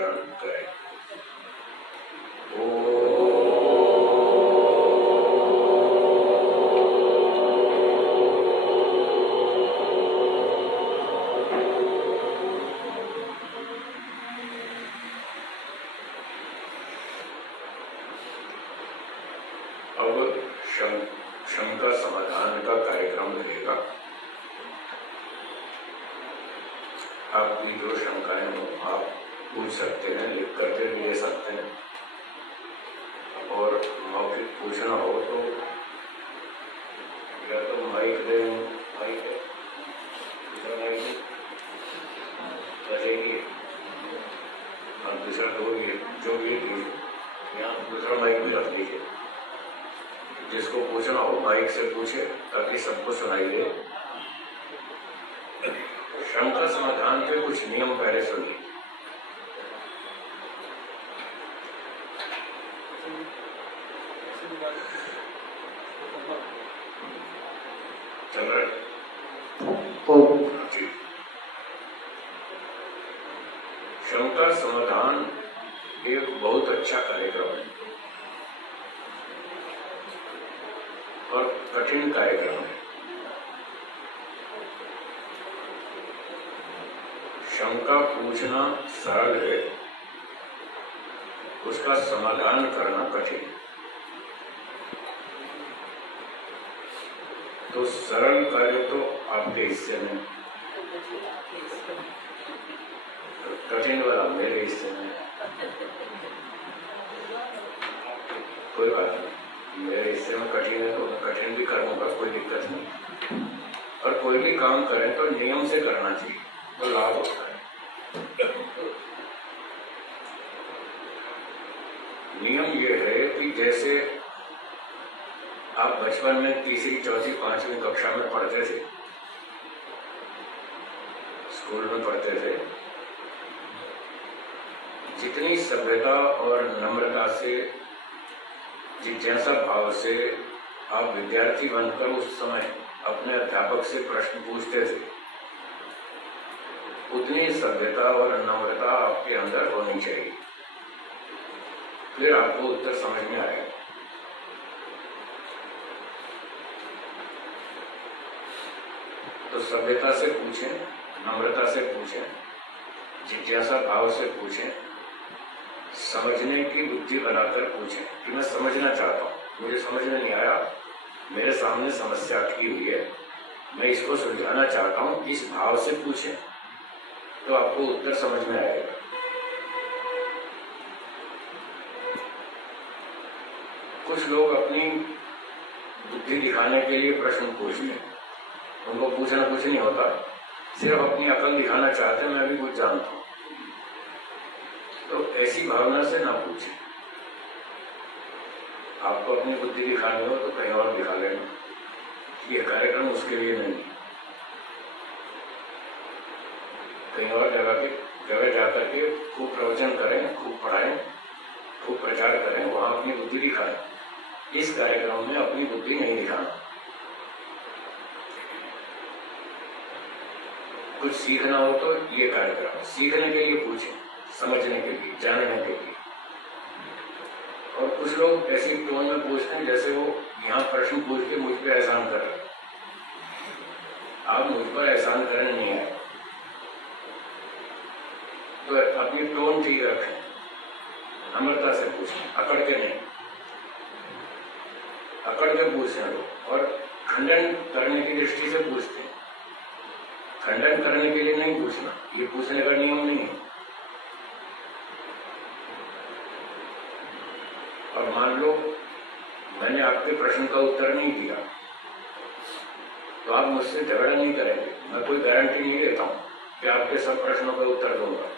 करें। अब शंका समाधान का कार्यक्रम रहेगा। आपकी जो शंकाएं हो आप पूछ सकते हैं, लिख करके भी ले सकते हैं, और मौखिक पूछना हो तो या तो माइक दें, माइक है, दूसरा माइक बचेगी और दूसरा दो जो भी यहाँ दूसरा माइक भी रख दीजिए। जिसको पूछना हो माइक से पूछे ताकि सबको सुनाई दे। शंका समाधान के कुछ नियम पहले सुनिए। चल रहा है? शंका समाधान एक बहुत अच्छा कार्यक्रम है और कठिन कार्यक्रम है। शंका पूछना सरल है, उसका समाधान करना कठिन। तो सरल कार्य तो आपके हिस्से में, कठिन वाला मेरे हिस्से में। कोई बात नहीं, मेरे हिस्से में कठिन है तो मैं कठिन भी करूंगा, कोई दिक्कत नहीं। और कोई भी काम करें तो नियम से करना चाहिए तो लाभ होता है। नियम ये है कि जैसे आप बचपन में तीसरी, चौथी, पांचवी कक्षा में पढ़ते थे, स्कूल में पढ़ते थे, जितनी सभ्यता और नम्रता से, जिज्ञासा भाव से आप विद्यार्थी बनकर उस समय अपने अध्यापक से प्रश्न पूछते थे, उतनी सभ्यता और नम्रता आपके अंदर होनी चाहिए। फिर आपको उत्तर समझ में आएगा। तो सभ्यता से पूछें, नम्रता से पूछें, जिज्ञासा भाव से पूछें, समझने की बुद्धि बनाकर पूछें कि मैं समझना चाहता हूँ, मुझे समझ में नहीं आया, मेरे सामने समस्या की हुई है, मैं इसको सुलझाना चाहता हूँ, इस भाव से पूछें तो आपको उत्तर समझ में आएगा। कुछ लोग अपनी बुद्धि दिखाने के लिए प्रश्न पूछते हैं, उनको पूछना कुछ नहीं होता, सिर्फ अपनी अकल दिखाना चाहते हैं, मैं भी कुछ जानता हूं। तो ऐसी भावना से ना पूछें। आपको अपनी बुद्धि दिखानी हो तो कहीं और दिखा लेना, ये कार्यक्रम उसके लिए नहीं। कहीं और जगह जाकर के खूब प्रवचन करें, खूब पढ़ाएं, खूब प्रचार करें, वहां अपनी बुद्धि दिखाएं। इस कार्यक्रम में अपनी बुद्धि नहीं दिखाना। कुछ सीखना हो तो ये कार्यक्रम, सीखने के लिए पूछें, समझने के लिए, जानने के लिए। और कुछ लोग ऐसी टोन में पूछते हैं जैसे वो यहाँ प्रश्न पूछ के मुझ पर एहसान कर रहे हैं। आप मुझ पर एहसान करने नहीं आए, तो अपनी टोन ठीक रखें, नम्रता से पूछें, अकड़ के नहीं। अकड़ के पूछते हैं लोग और खंडन करने की दृष्टि से पूछते हैं। खंडन करने के लिए नहीं पूछना, ये पूछने का नियम नहीं है। और मान लो मैंने आपके प्रश्न का उत्तर नहीं दिया तो आप मुझसे झगड़ा नहीं करेंगे। मैं कोई गारंटी नहीं देता हूं कि आपके सब प्रश्नों का उत्तर दूंगा,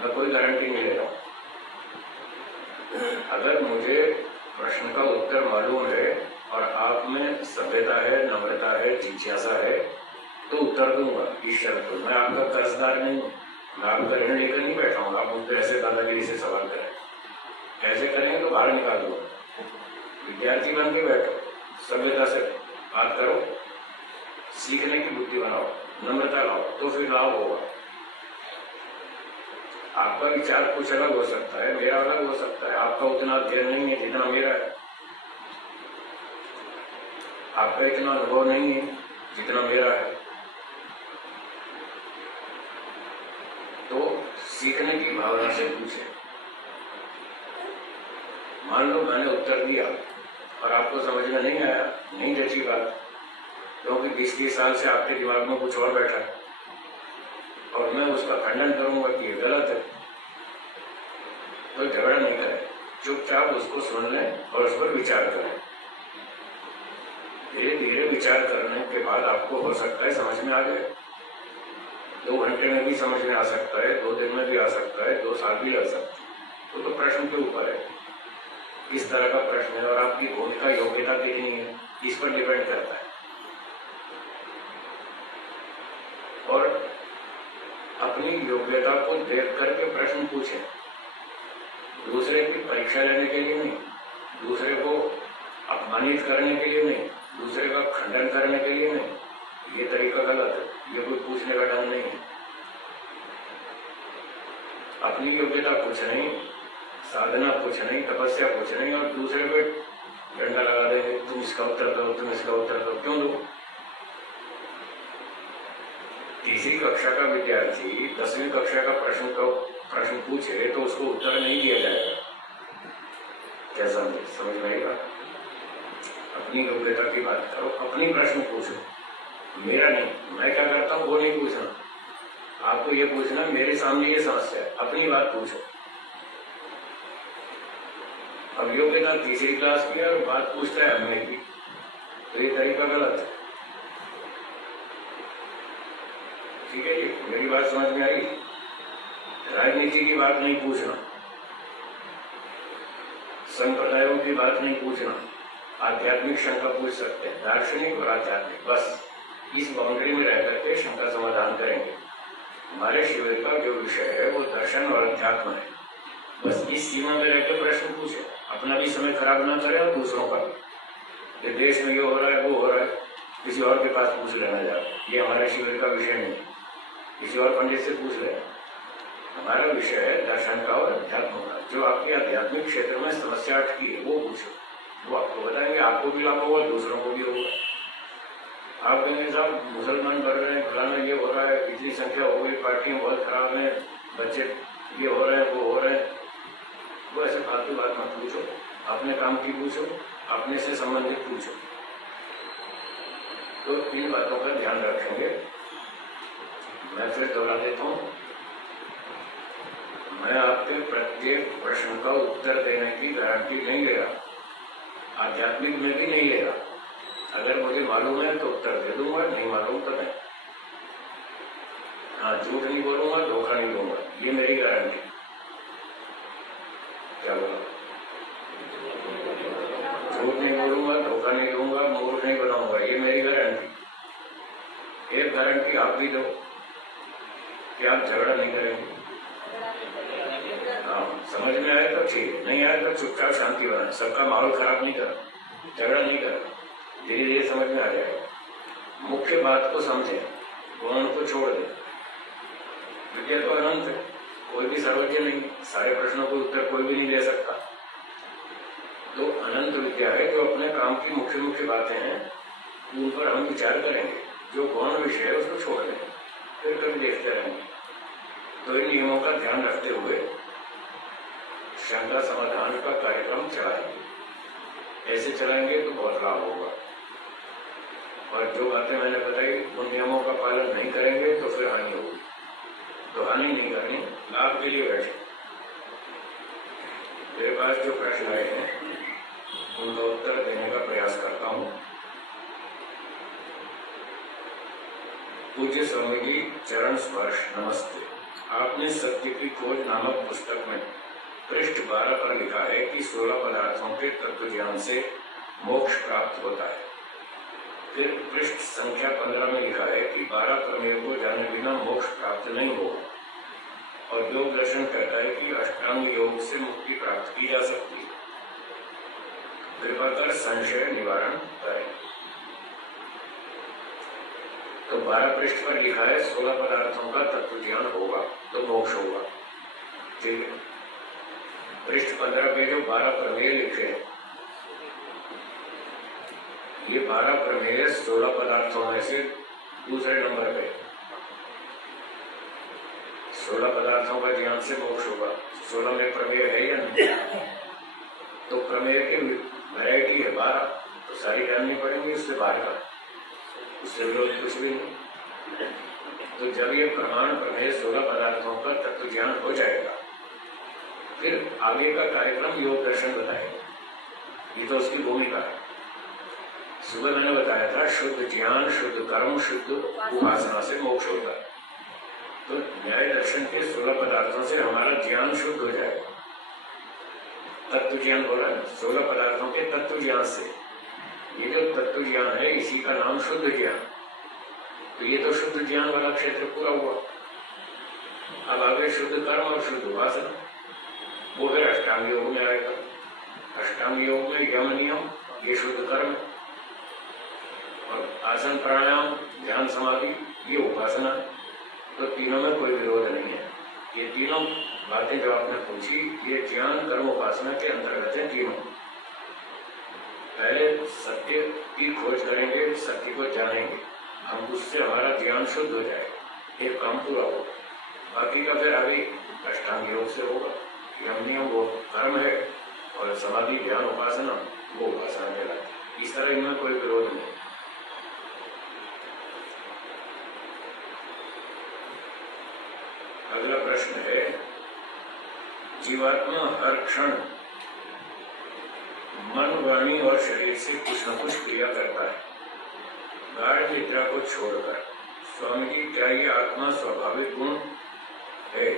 मैं कोई गारंटी नहीं लेता हूं। अगर मुझे प्रश्न का उत्तर मालूम है और आप में सभ्यता है, नम्रता है, जिज्ञासा है तो उत्तर दूंगा इस शर्त पर। मैं आपका कर्जदार नहीं हूँ, मैं आपका ऋण लेकर नहीं बैठा हूँ। आप मुझसे ऐसे दादागिरी से सवाल करें, ऐसे करेंगे तो बाहर निकाल दूंगा। विद्यार्थी बन के बैठो, सभ्यता से बात करो, सीखने की बुद्धि बनाओ, नम्रता लाओ, तो फिर लाभ होगा। आपका विचार कुछ अलग हो सकता है, मेरा अलग हो सकता है। आपका उतना अध्ययन नहीं है जितना मेरा है, आपका इतना अनुभव नहीं है जितना मेरा है। तो सीखने की भावना से पूछे। मान लो मैंने उत्तर दिया और आपको समझ में नहीं आया, नहीं जची बात, क्योंकि 20-20 साल से आपके दिमाग में कुछ और बैठा है और मैं उसका खंडन करूंगा कि ये गलत है, तो झगड़ा नहीं करें, चुपचाप उसको सुन लें और उस पर विचार करें। धीरे धीरे विचार करने के बाद आपको हो सकता है समझ में आ जाए। 2 घंटे में भी समझ में आ सकता है, 2 दिन में भी आ सकता है, 2 साल भी लग सकता है। तो प्रश्न के ऊपर है किस तरह का प्रश्न है और आपकी भूमिका योग्यता कितनी है, इस पर डिपेंड करता है। और अपनी योग्यता को देख करके प्रश्न पूछें, दूसरे की परीक्षा लेने के लिए नहीं, दूसरे को अपमानित करने के लिए नहीं, दूसरे का खंडन करने के लिए नहीं। ये तरीका गलत है, ये कोई पूछने का ढंग नहीं है। अपनी योग्यता कुछ नहीं, साधना कुछ नहीं, तपस्या कुछ नहीं, और दूसरे पे डंडा लगा देंगे, तुम इसका उत्तर दो, तुम इसका उत्तर दो। क्यों दो? तीसरी कक्षा का विद्यार्थी 10वीं कक्षा का प्रश्न पूछे तो उसको उत्तर नहीं दिया जाएगा। कैसा समझ में आएगा? अपनी योग्यता की बात करो, अपनी प्रश्न पूछो, मेरा नहीं। मैं क्या करता हूँ वो नहीं पूछना, आपको ये पूछना मेरे सामने ये समस्या है, अपनी बात पूछो। अब योग्यता 3री क्लास की और बात पूछता है हमने की, तो ये तरीका गलत है। ठीक है जी, मेरी बात समझ में आई? राजनीति की बात नहीं पूछना, संप्रदायों की बात नहीं पूछना, आध्यात्मिक शंका पूछ सकते हैं, दार्शनिक और आध्यात्मिक, बस इस बाउंड्री में रह करके शंका समाधान करेंगे। हमारे शिविर का जो विषय है वो दर्शन और अध्यात्म है। बस इस सीमा में रहकर प्रश्न पूछे, अपना भी समय खराब ना करें और दूसरों का भी। देश में ये हो रहा है, वो हो रहा है, किसी और के पास पूछ लेना जाए, ये हमारे शिविर का विषय नहीं, किसी और पंडित से पूछ लेना। हमारा विषय है दर्शन का और अध्यात्म का। जो आपके आध्यात्मिक क्षेत्र में समस्या अटकी है वो पूछो, वो आपको बताएंगे, आपको भी लाभ होगा, दूसरों को भी होगा। आप कहेंगे साहब मुसलमान बढ़ रहे हैं, फलाना ये हो रहा है, इतनी संख्या हो गई, पार्टियां बहुत खराब हैं, बच्चे ये हो रहे हैं, वो हो रहे हैं, वो ऐसे फालतू बात मत पूछो, अपने काम की पूछो, अपने से संबंधित पूछो। तो इन बातों का ध्यान रखेंगे। मैं फिर दोहरा देता हूँ, मैं आपके प्रत्येक प्रश्न का उत्तर देने की गारंटी नहीं ले रहा, आध्यात्मिक में भी नहीं ले रहा। अगर मुझे मालूम है तो उत्तर दे दूंगा, नहीं मालूम तो नहीं। हाँ, झूठ नहीं बोलूंगा, धोखा नहीं दूंगा, ये मेरी गारंटी। क्या बोला? झूठ नहीं बोलूंगा, धोखा नहीं दूंगा, मूर्ख नहीं बनाऊंगा, ये मेरी गारंटी। एक गारंटी आप भी दो कि आप झगड़ा नहीं करेंगे। हाँ, समझ में आए तो ठीक, नहीं आए तो चुपचाप शांति बनाए, सबका माहौल खराब नहीं करना, झगड़ा नहीं करना, धीरे धीरे समझ में आ जाएगा। मुख्य बात को समझें, गुण को छोड़ दें। विद्या तो अनंत है, कोई भी सर्वज्ञ नहीं, सारे प्रश्नों को उत्तर कोई भी नहीं दे सकता। तो अनंत विद्या है जो अपने काम की मुख्य मुख्य बातें हैं उन पर हम विचार करेंगे, जो गौण विषय है उसको छोड़ देंगे, फिर कभी देखते रहेंगे। तो इन नियमों का ध्यान रखते हुए शंका समाधान का कार्यक्रम चलाएंगे। ऐसे चलाएंगे तो बहुत लाभ होगा। और जो बातें मैंने बताई उन नियमों का पालन नहीं करेंगे तो फिर हानि होगी। तो हानि नहीं करनी, लाभ के लिए बैठे। मेरे पास जो प्रश्न आए हैं उनका उत्तर देने का प्रयास करता हूँ। पूज्य स्वामी जी, चरण स्पर्श नमस्ते। आपने सत्य की खोज नामक पुस्तक में पृष्ठ 12 पर लिखा है कि 16 पदार्थों के तत्व ज्ञान से मोक्ष प्राप्त होता है। फिर पृष्ठ संख्या 15 में लिखा है कि 12 प्रमेय को जाने बिना मोक्ष प्राप्त नहीं होगा। और योग दर्शन कहता है कि अष्टांग योग से मुक्ति प्राप्त की जा सकती है। कृपा कर संशय निवारण करें। तो 12 पृष्ठ पर लिखा है 16 पदार्थों का तत्व ज्ञान होगा तो मोक्ष होगा। ठीक है। पृष्ठ 15 पे जो 12 प्रमेय लिखे हैं, ये 12 प्रमेय 16 पदार्थों में से दूसरे नंबर पे। 16 पदार्थों का ज्ञान से मोक्ष होगा। 16 में प्रमेय है या नहीं? तो प्रमेय की वैरायटी है 12, तो सारी जाननी पड़ेंगी, उससे बाहर का, उससे विरोध कुछ भी नहीं। तो जब ये प्रमाण प्रमेय 16 पदार्थों का तत्व ज्ञान हो जाएगा, फिर आगे का कार्यक्रम योग दर्शन बताएगा। ये तो उसकी भूमिका है। सुबह मैंने बताया था शुद्ध ज्ञान, शुद्ध कर्म, शुद्ध उपासना से मोक्ष होता है। तो न्याय दर्शन के 16 पदार्थों से हमारा ज्ञान शुद्ध हो जाएगा। तत्व ज्ञान हो रहा है 16 पदार्थों के तत्व ज्ञान से। ये जो तत्व ज्ञान है इसी का नाम शुद्ध ज्ञान। तो ये तो शुद्ध ज्ञान वाला क्षेत्र पूरा हुआ। अब आगे शुद्ध कर्म और शुद्ध उपासना, वो फिर अष्टांग योग में आएगा। अष्टांग योग में यम नियम ये शुद्ध कर्म, और आसन प्राणायाम ध्यान समाधि ये उपासना। तो तीनों में कोई विरोध नहीं है। ये तीनों बातें जो आपने पूछी, ये ज्ञान कर्म उपासना के अंतर्गत है तीनों। पहले सत्य की खोज करेंगे, सत्य को जानेंगे हम, उससे हमारा ज्ञान शुद्ध हो जाएगा, ये काम पूरा होगा। बाकी का फिर आगे अष्टांग योग से होगा। यम नियम वो कर्म है, और समाधि ध्यान उपासना वो उपासना कहलाती। इस तरह इनमें कोई विरोध नहीं। अगला प्रश्न है, जीवात्मा हर क्षण मन, वाणी और शरीर से कुछ न कुछ क्रिया करता है, गाढ़ निद्रा को छोड़कर। स्वामी जी, क्या ये आत्मा स्वाभाविक गुण है?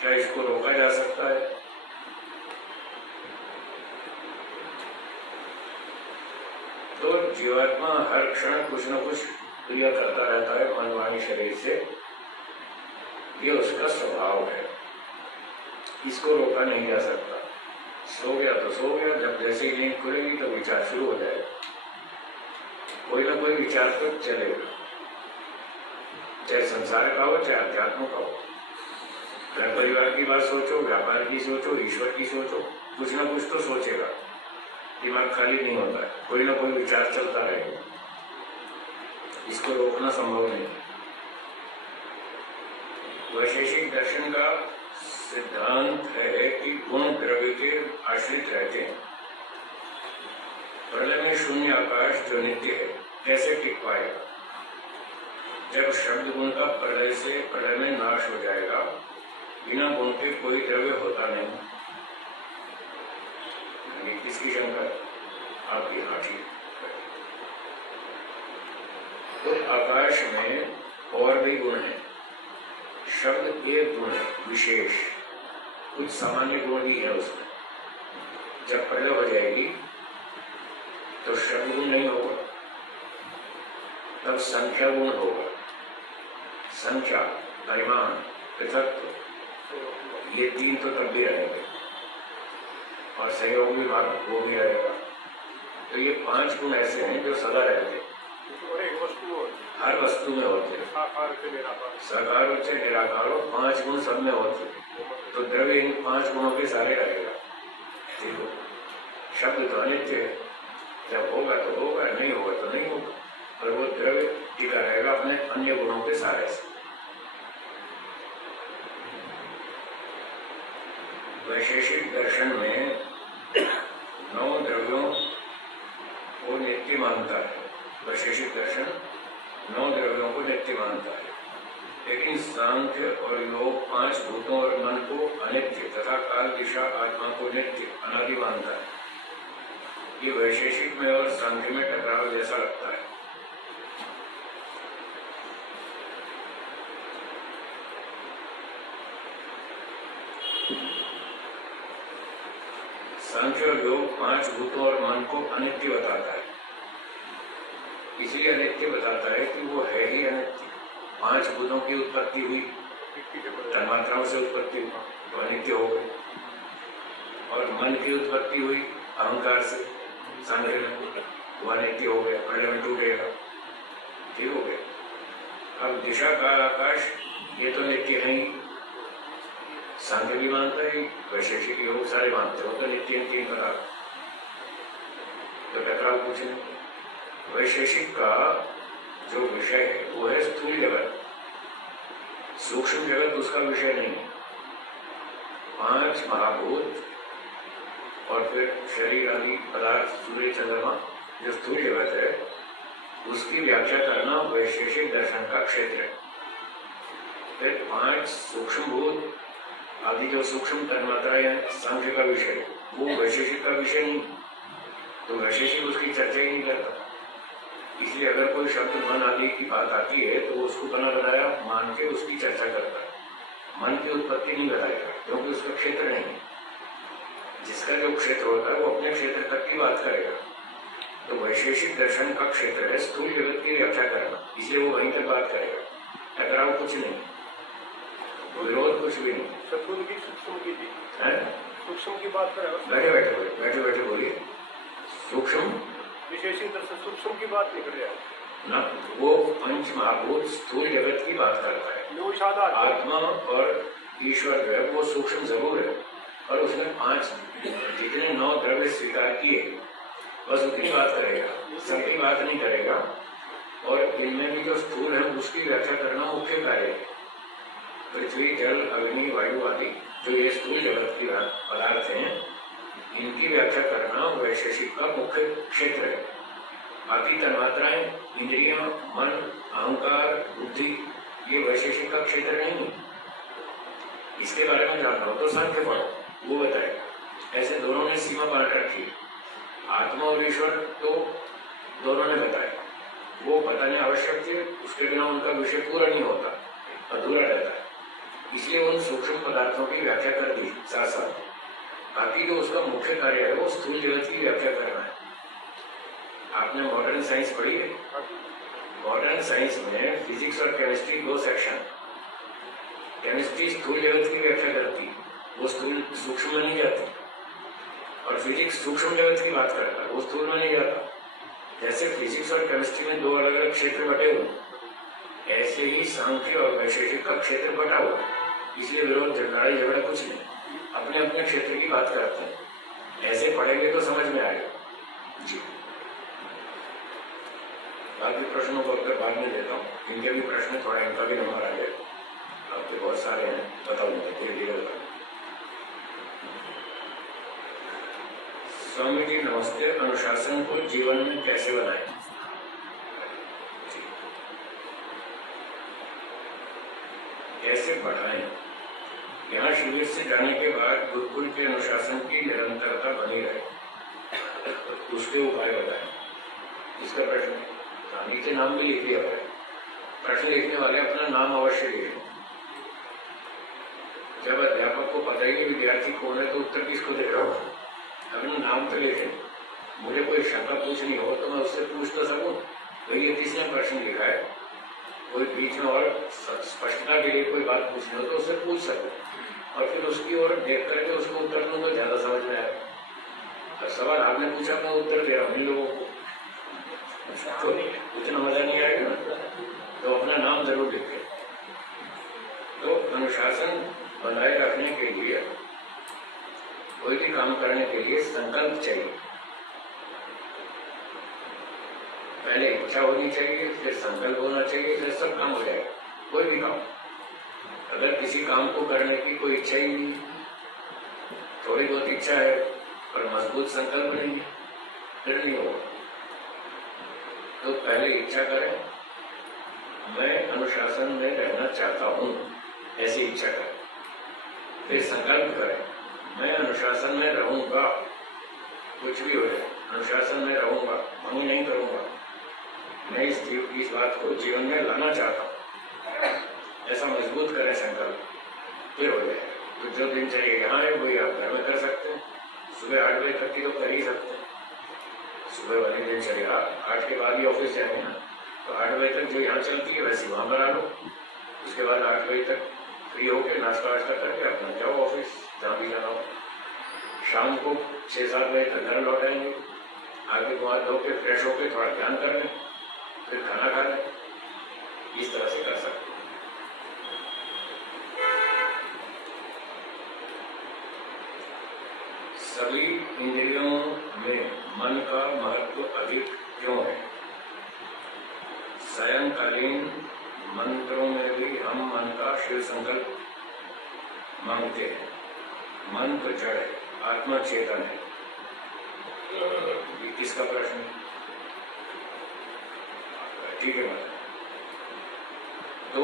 क्या इसको रोका जा सकता है? तो जीवात्मा हर क्षण कुछ न कुछ क्रिया करता रहता है मन, वाणी, शरीर से, ये उसका स्वभाव है, इसको रोका नहीं जा सकता। सो गया तो सो गया, जब जैसे ही नींद खुलेगी तो विचार शुरू हो जाएगा, कोई ना कोई विचार तो चलेगा, चाहे संसार का हो चाहे अध्यात्म का हो। घर परिवार की बात सोचो, व्यापार की सोचो, ईश्वर की सोचो, कुछ ना कुछ तो सोचेगा। दिमाग खाली नहीं होता है, कोई ना कोई विचार चलता रहेगा, इसको रोकना संभव नहीं। वैशेषिक दर्शन का सिद्धांत है कि गुण द्रव्य के आश्रित रहते हैं। प्रलय में शून्य आकाश जो नित्य है कैसे टिक पाएगा? जब शब्द गुण का प्रलय से प्रलय में नाश हो जाएगा, बिना गुण के कोई द्रव्य होता नहीं। किसकी शंका है? आपकी? हाँ, ठीक। तो आकाश में और भी गुण है, शब्द एक गुण है विशेष, कुछ सामान्य गुण भी है उसमें। जब प्रलय हो जाएगी तो शब्द गुण नहीं होगा, तब संख्या गुण होगा। संख्या, परिमाण, पृथक्त्व, ये तीन तो तब भी रहेंगे, और सहयोग विभाग वो भी रहेगा। तो ये 5 गुण ऐसे हैं जो सदा रहते, हर वस्तु में होते हैं। साकार हो चाहे निराकार हो, 5 गुण सब में होते हैं। तो द्रव्य इन 5 गुणों के सारे रहेगा। देखो, शब्द तो अनित्य है, जब होगा तो होगा, नहीं होगा तो नहीं होगा, और वो द्रव्य टिका रहेगा अपने अन्य गुणों के सारे से। वैशेषिक दर्शन में 9 द्रव्यों को नित्य मानता है। वैशेषिक दर्शन 9 द्रव्यों को नित्य मानता है, लेकिन सांख्य और योग 5 भूतों और मन को अनित्य तथा काल, दिशा, आत्मा को नित्य अनादि मानता है। ये वैशेषिक में और सांख्य में टकराव जैसा लगता है। सांख्य और योग 5 भूतों और मन को अनित्य बताता है, इसलिए अनित्य बताता है कि वो है ही अनित्य। 5 भूतों की उत्पत्ति हुई, तन्मात्राओं से उत्पत्ति हुई तो अनित्य हो गई, और मन की उत्पत्ति हुई अहंकार से, सांख्य में, वो अनित्य हो गया, प्रलय में टूटेगा, ठीक हो गया। अब दिशा, काल, आकाश ये तो नित्य है ही, सांख्य भी मानता है, वैशेषिक योग सारे मानते हो, तो नित्य तीन प्रकार। तो टकराव कुछ नहीं। वैशेषिक का जो विषय है वो है स्थूल जगत, सूक्ष्म जगत उसका विषय नहीं है। 5 महाभूत और फिर शरीर आदि पदार्थ, सूर्य चंद्रमा, जो स्थूल जगत है उसकी व्याख्या करना वैशेषिक दर्शन का क्षेत्र है। फिर 5 सूक्ष्म भूत आदि जो सूक्ष्म तन्मात्राएं हैं, सांख्य का विषय, वो वैशेषिक का विषय नहीं, तो वैशेषिक उसकी चर्चा ही नहीं करता। इसलिए अगर कोई शब्द मन आदि की बात आती है तो उसको बना बनाया मान के उसकी चर्चा करता है, मन की उत्पत्ति नहीं बताएगा, क्योंकि उसका क्षेत्र नहीं है। जिसका जो क्षेत्र होता है वो अपने क्षेत्र तक की बात करेगा। तो वैशेषिक दर्शन का क्षेत्र है स्थूल जगत की व्याख्या करना, इसलिए वो वहीं तक बात करेगा। टकराव कुछ नहीं, विरोध कुछ भी नहीं। सूक्ष्म की सूक्ष्म की बात करेगा। बैठे बैठे बोलिए। सूक्ष्म विशेषिक दर्शन सूक्ष्म की बात नहीं कर रहा ना, वो 5 महाभूत स्थूल जगत की बात करता है। आत्मा और ईश्वर जो है वो सूक्ष्म जरूर है, और उसने 5 जितने 9 द्रव्य स्वीकार किए बस उतनी बात करेगा, सबकी बात नहीं करेगा। और इनमें भी जो स्थूल है उसकी व्याख्या करना मुख्य कार्य है। पृथ्वी, जल, अग्नि, वायु आदि जो ये स्थूल जगत की पदार्थ हैं, इनकी व्याख्या करना वैशेषिक का मुख्य क्षेत्र है। बाकी तन्मात्राएं, इंद्रियां, मन, अहंकार, बुद्धि, ये वैशेषिक का क्षेत्र नहीं है। इसके बारे में जानना हो तो सांख्य पढ़ो, वो बताएगा। ऐसे दोनों ने सीमा बांट रखी है। आत्मा और ईश्वर तो दोनों ने बताया, वो बताने आवश्यक थे, उसके बिना उनका विषय पूरा नहीं होता, अधूरा रहता है। इसलिए उन सूक्ष्म पदार्थों की व्याख्या कर दी साथ साथ। बाकी जो उसका मुख्य कार्य है वो स्थूल जगत की व्याख्या करना है। आपने मॉडर्न साइंस पढ़ी है? मॉडर्न साइंस में फिजिक्स और केमिस्ट्री 2 सेक्शन। केमिस्ट्री स्थूल जगत की व्याख्या करती है, वो स्थूल सूक्ष्म में नहीं जाती, और फिजिक्स सूक्ष्म जगत की बात करता है, वो स्थूल में नहीं जाता। जैसे फिजिक्स और केमिस्ट्री में 2 अलग अलग क्षेत्र बटे हुए, ऐसे ही सांख्य और वैशेषिक का क्षेत्र बटा हुआ। इसलिए विरोध लड़ाई झगड़ा कुछ नहीं, अपने अपने क्षेत्र की बात करते हैं। ऐसे पढ़ेंगे तो समझ में आएगा जी। बाकी प्रश्नों को उत्तर बाद में देता हूँ, इनके भी प्रश्न थोड़ा, इनका भी नंबर आ जाएगा। आपके बहुत सारे हैं, बताऊंगा धीरे धीरे बताऊंगा। स्वामी जी नमस्ते, अनुशासन को जीवन में कैसे बनाएं? कैसे बढ़ाएं? यहाँ शिविर से जाने के बाद गुरुकुल के अनुशासन की निरंतरता बनी रहे, उसके उपाय बताएं। इसका प्रश्न नीचे नाम भी लिख दिया है। प्रश्न लिखने वाले अपना नाम अवश्य लिखें। जब अध्यापक को पता ही नहीं विद्यार्थी कौन है तो उत्तर किसको दे रहा हूँ, अपना नाम तो लिखें। मुझे कोई शंका पूछनी हो तो मैं उससे पूछ तो सकूं, भाई ये किसने प्रश्न लिखा है। कोई बीच में और स्पष्टता के लिए कोई बात पूछनी हो तो उससे पूछ सकूं, और फिर उसकी ओर देख करके उसको उत्तर दूं तो ज्यादा समझ में आए। और सवाल आपने पूछा, मैं उत्तर दे रहा हूँ इन लोगों को, तो उतना मजा नहीं आएगा ना। तो अपना नाम जरूर लिखें। तो अनुशासन बनाए रखने के लिए, कोई भी काम करने के लिए संकल्प चाहिए। पहले इच्छा होनी चाहिए, फिर संकल्प होना चाहिए, फिर सब काम हो जाएगा। कोई भी काम, अगर किसी काम को करने की कोई इच्छा ही नहीं, थोड़ी बहुत इच्छा है पर मजबूत संकल्प नहीं, फिर नहीं होगा। तो पहले इच्छा करें, मैं अनुशासन में रहना चाहता हूँ, ऐसी इच्छा करें। फिर संकल्प करें, मैं अनुशासन में रहूंगा, कुछ भी हो जाए अनुशासन में रहूंगा, भंग नहीं करूंगा, मैं इस बात को जीवन में लाना चाहता हूँ। ऐसा मजबूत करें संकल्प, फिर हो जाए। तो जो दिनचर्या यहाँ है वही आप घर में कर सकते हैं। सुबह 8 बजे तक की तो कर ही सकते हैं। सुबह वाली दिनचर्या 8 के बाद ही ऑफिस जाएंगे ना, तो 8 बजे तक जो यहाँ चलती है वैसे वहाँ बना लो। उसके बाद 8 बजे तक फ्री होकर नाश्ता वाश्ता करके अपना जाओ ऑफिस, जहाँ भी जाना हो। शाम को 6-7 बजे तक घर लौट आएंगे, आगे मुँह धो के फ्रेश होकर थोड़ा ध्यान कर लें, फिर खाना खा लें। इस तरह से कर सकते हैं। सभी इंद्रियों में मन का महत्व अधिक क्यों है? सायंकालीन मंत्रों में भी हम मन का शिव संकल्प मांगते हैं। मन तो जड़ है, आत्मा चेतन है। ये किसका प्रश्न? ठीक है बात। तो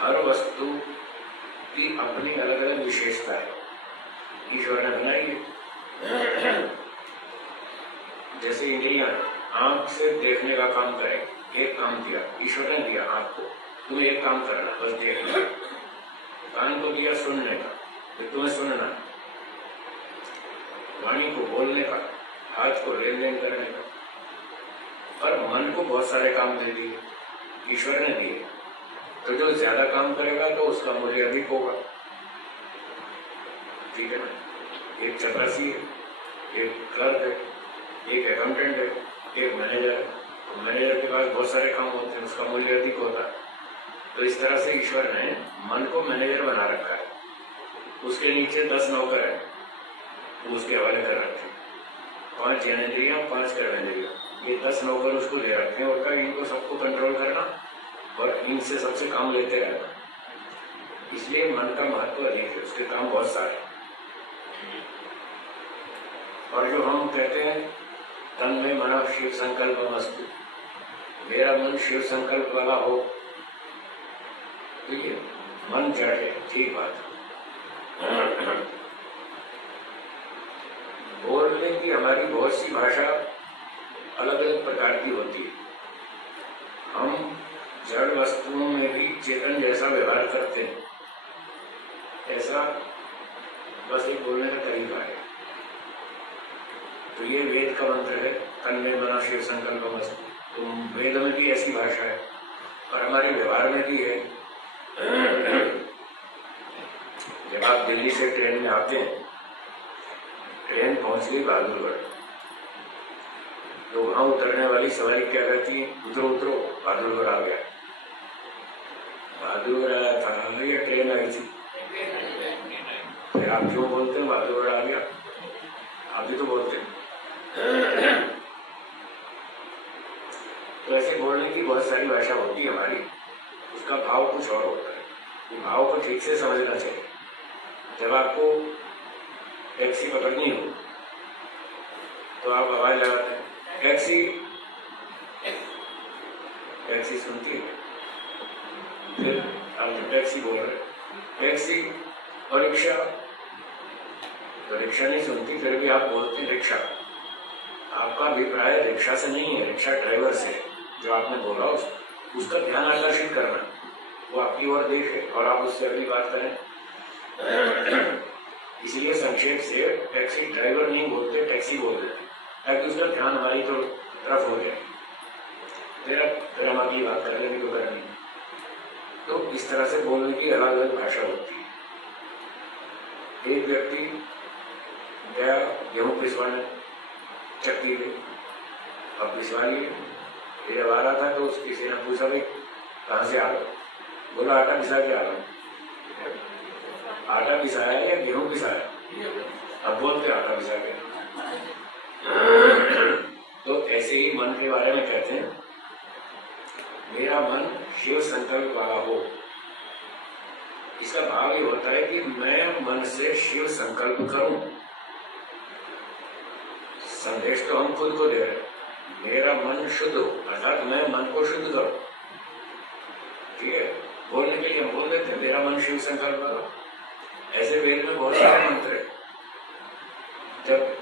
हर वस्तु की अपनी अलग अलग विशेषता है, ईश्वर ने बनाई है। जैसे इंद्रियां आंख से देखने का काम करें, एक काम दिया ईश्वर ने, दिया आंख को, तुम्हें एक काम करना, बस देखना। कान को दिया सुनने का, तो तुम्हें सुनना। वाणी को बोलने का, हाथ को लेन देन करने का। पर मन को बहुत सारे काम दे दिए, ईश्वर ने दिए, तो जो ज्यादा काम करेगा तो उसका मूल्य अधिक होगा। ठीक है ना? एक चपरासी है, एक क्लर्क है, एक अकाउंटेंट है, एक मैनेजर है। तो मैनेजर के पास बहुत सारे काम होते हैं, उसका मूल्य अधिक होता है। तो इस तरह से ईश्वर ने मन को मैनेजर बना रखा है। उसके नीचे 10 नौकर है, वो उसके हवाले कर रखे हैं। 5 ज्ञानेंद्रियां, 5 कर्मेंद्रियां, ये 10 नौकर उसको ले रखे हैं। और इनको सबको कंट्रोल करना और इनसे सबसे काम लेते रहना। इसलिए मन का महत्व अधिक है, उसके काम बहुत सारे। और जो हम कहते हैं तन में मना शिव संकल्प मस्तु, मेरा मन शिव संकल्प वाला हो, ठीक है, मन जड़ है, ठीक बात। बोलने की हमारी बहुत सी भाषा अलग अलग प्रकार की होती है। हम जड़ वस्तुओं में भी चेतन जैसा व्यवहार करते हैं, ऐसा बस एक बोलने का तरीका है। तो ये वेद का मंत्र है, तन में मना शिव संकल्प मस्तु। तो वेद में भी ऐसी भाषा है और हमारे व्यवहार में भी है। जब आप दिल्ली से ट्रेन में आते हैं, ट्रेन पहुंच गई बहादुरगढ़, तो वहां उतरने वाली सवारी क्या कहती है? उतरो उतरो, बहादुरगढ़ आ गया। बहादुरगढ़ आया था या ट्रेन आई थी? फिर आप क्यों बोलते हैं बहादुरगढ़ आ गया? आप भी तो बोलते हैं। तो ऐसे बोलने की बहुत सारी भाषा होती है हमारी, उसका भाव कुछ और होता है। भाव को ठीक से समझना चाहिए। जब आपको टैक्सी पकड़नी हो तो आप आवाज लगाते हैं, टैक्सी। टैक्सी सुनती है, फिर आप टैक्सी बोल रहे, टैक्सी। और रिक्शा, तो रिक्शा नहीं सुनती, फिर भी आप बोलते हैं रिक्शा। आपका अभिप्राय रिक्शा से नहीं है, रिक्शा ड्राइवर से, जो आपने बोला उसका ध्यान आकर्षित करना, वो आपकी ओर देखे और आप उससे अगली बात करें। इसलिए संक्षेप से टैक्सी ड्राइवर नहीं बोलते, टैक्सी बोल देते, ताकि उसका ध्यान हमारी तरफ हो जाए। फिर हम अगली बात कर लेंगे तो करनी। तो इस तरह से बोलने की अलग अलग भाषा होती है। एक व्यक्ति गया गेहूं पिसवाने चक्की पे, अब पिसवा लिए, जब आ रहा था तो किसी ने पूछा, भाई कहाँ से आ रहा? बोला आटा पिसा के आ रहा हूँ। आटा पिसाया या गेहूं पिसाया? अब बोलते आटा पिसा के। तो ऐसे ही मन के बारे में कहते हैं, मेरा मन शिव संकल्प वाला हो। इसका भाव ये होता है कि मैं मन से शिव संकल्प करूं। संदेश तो हम खुद को दे रहे हैं, मेरा मन शुद्ध हो, अर्थात मैं मन को शुद्ध करूं। ठीक है, बोलने के लिए हम बोल देते हैं मेरा मन शिव संकल्प वाला। ऐसे वेद में बहुत सारे मंत्र है। जब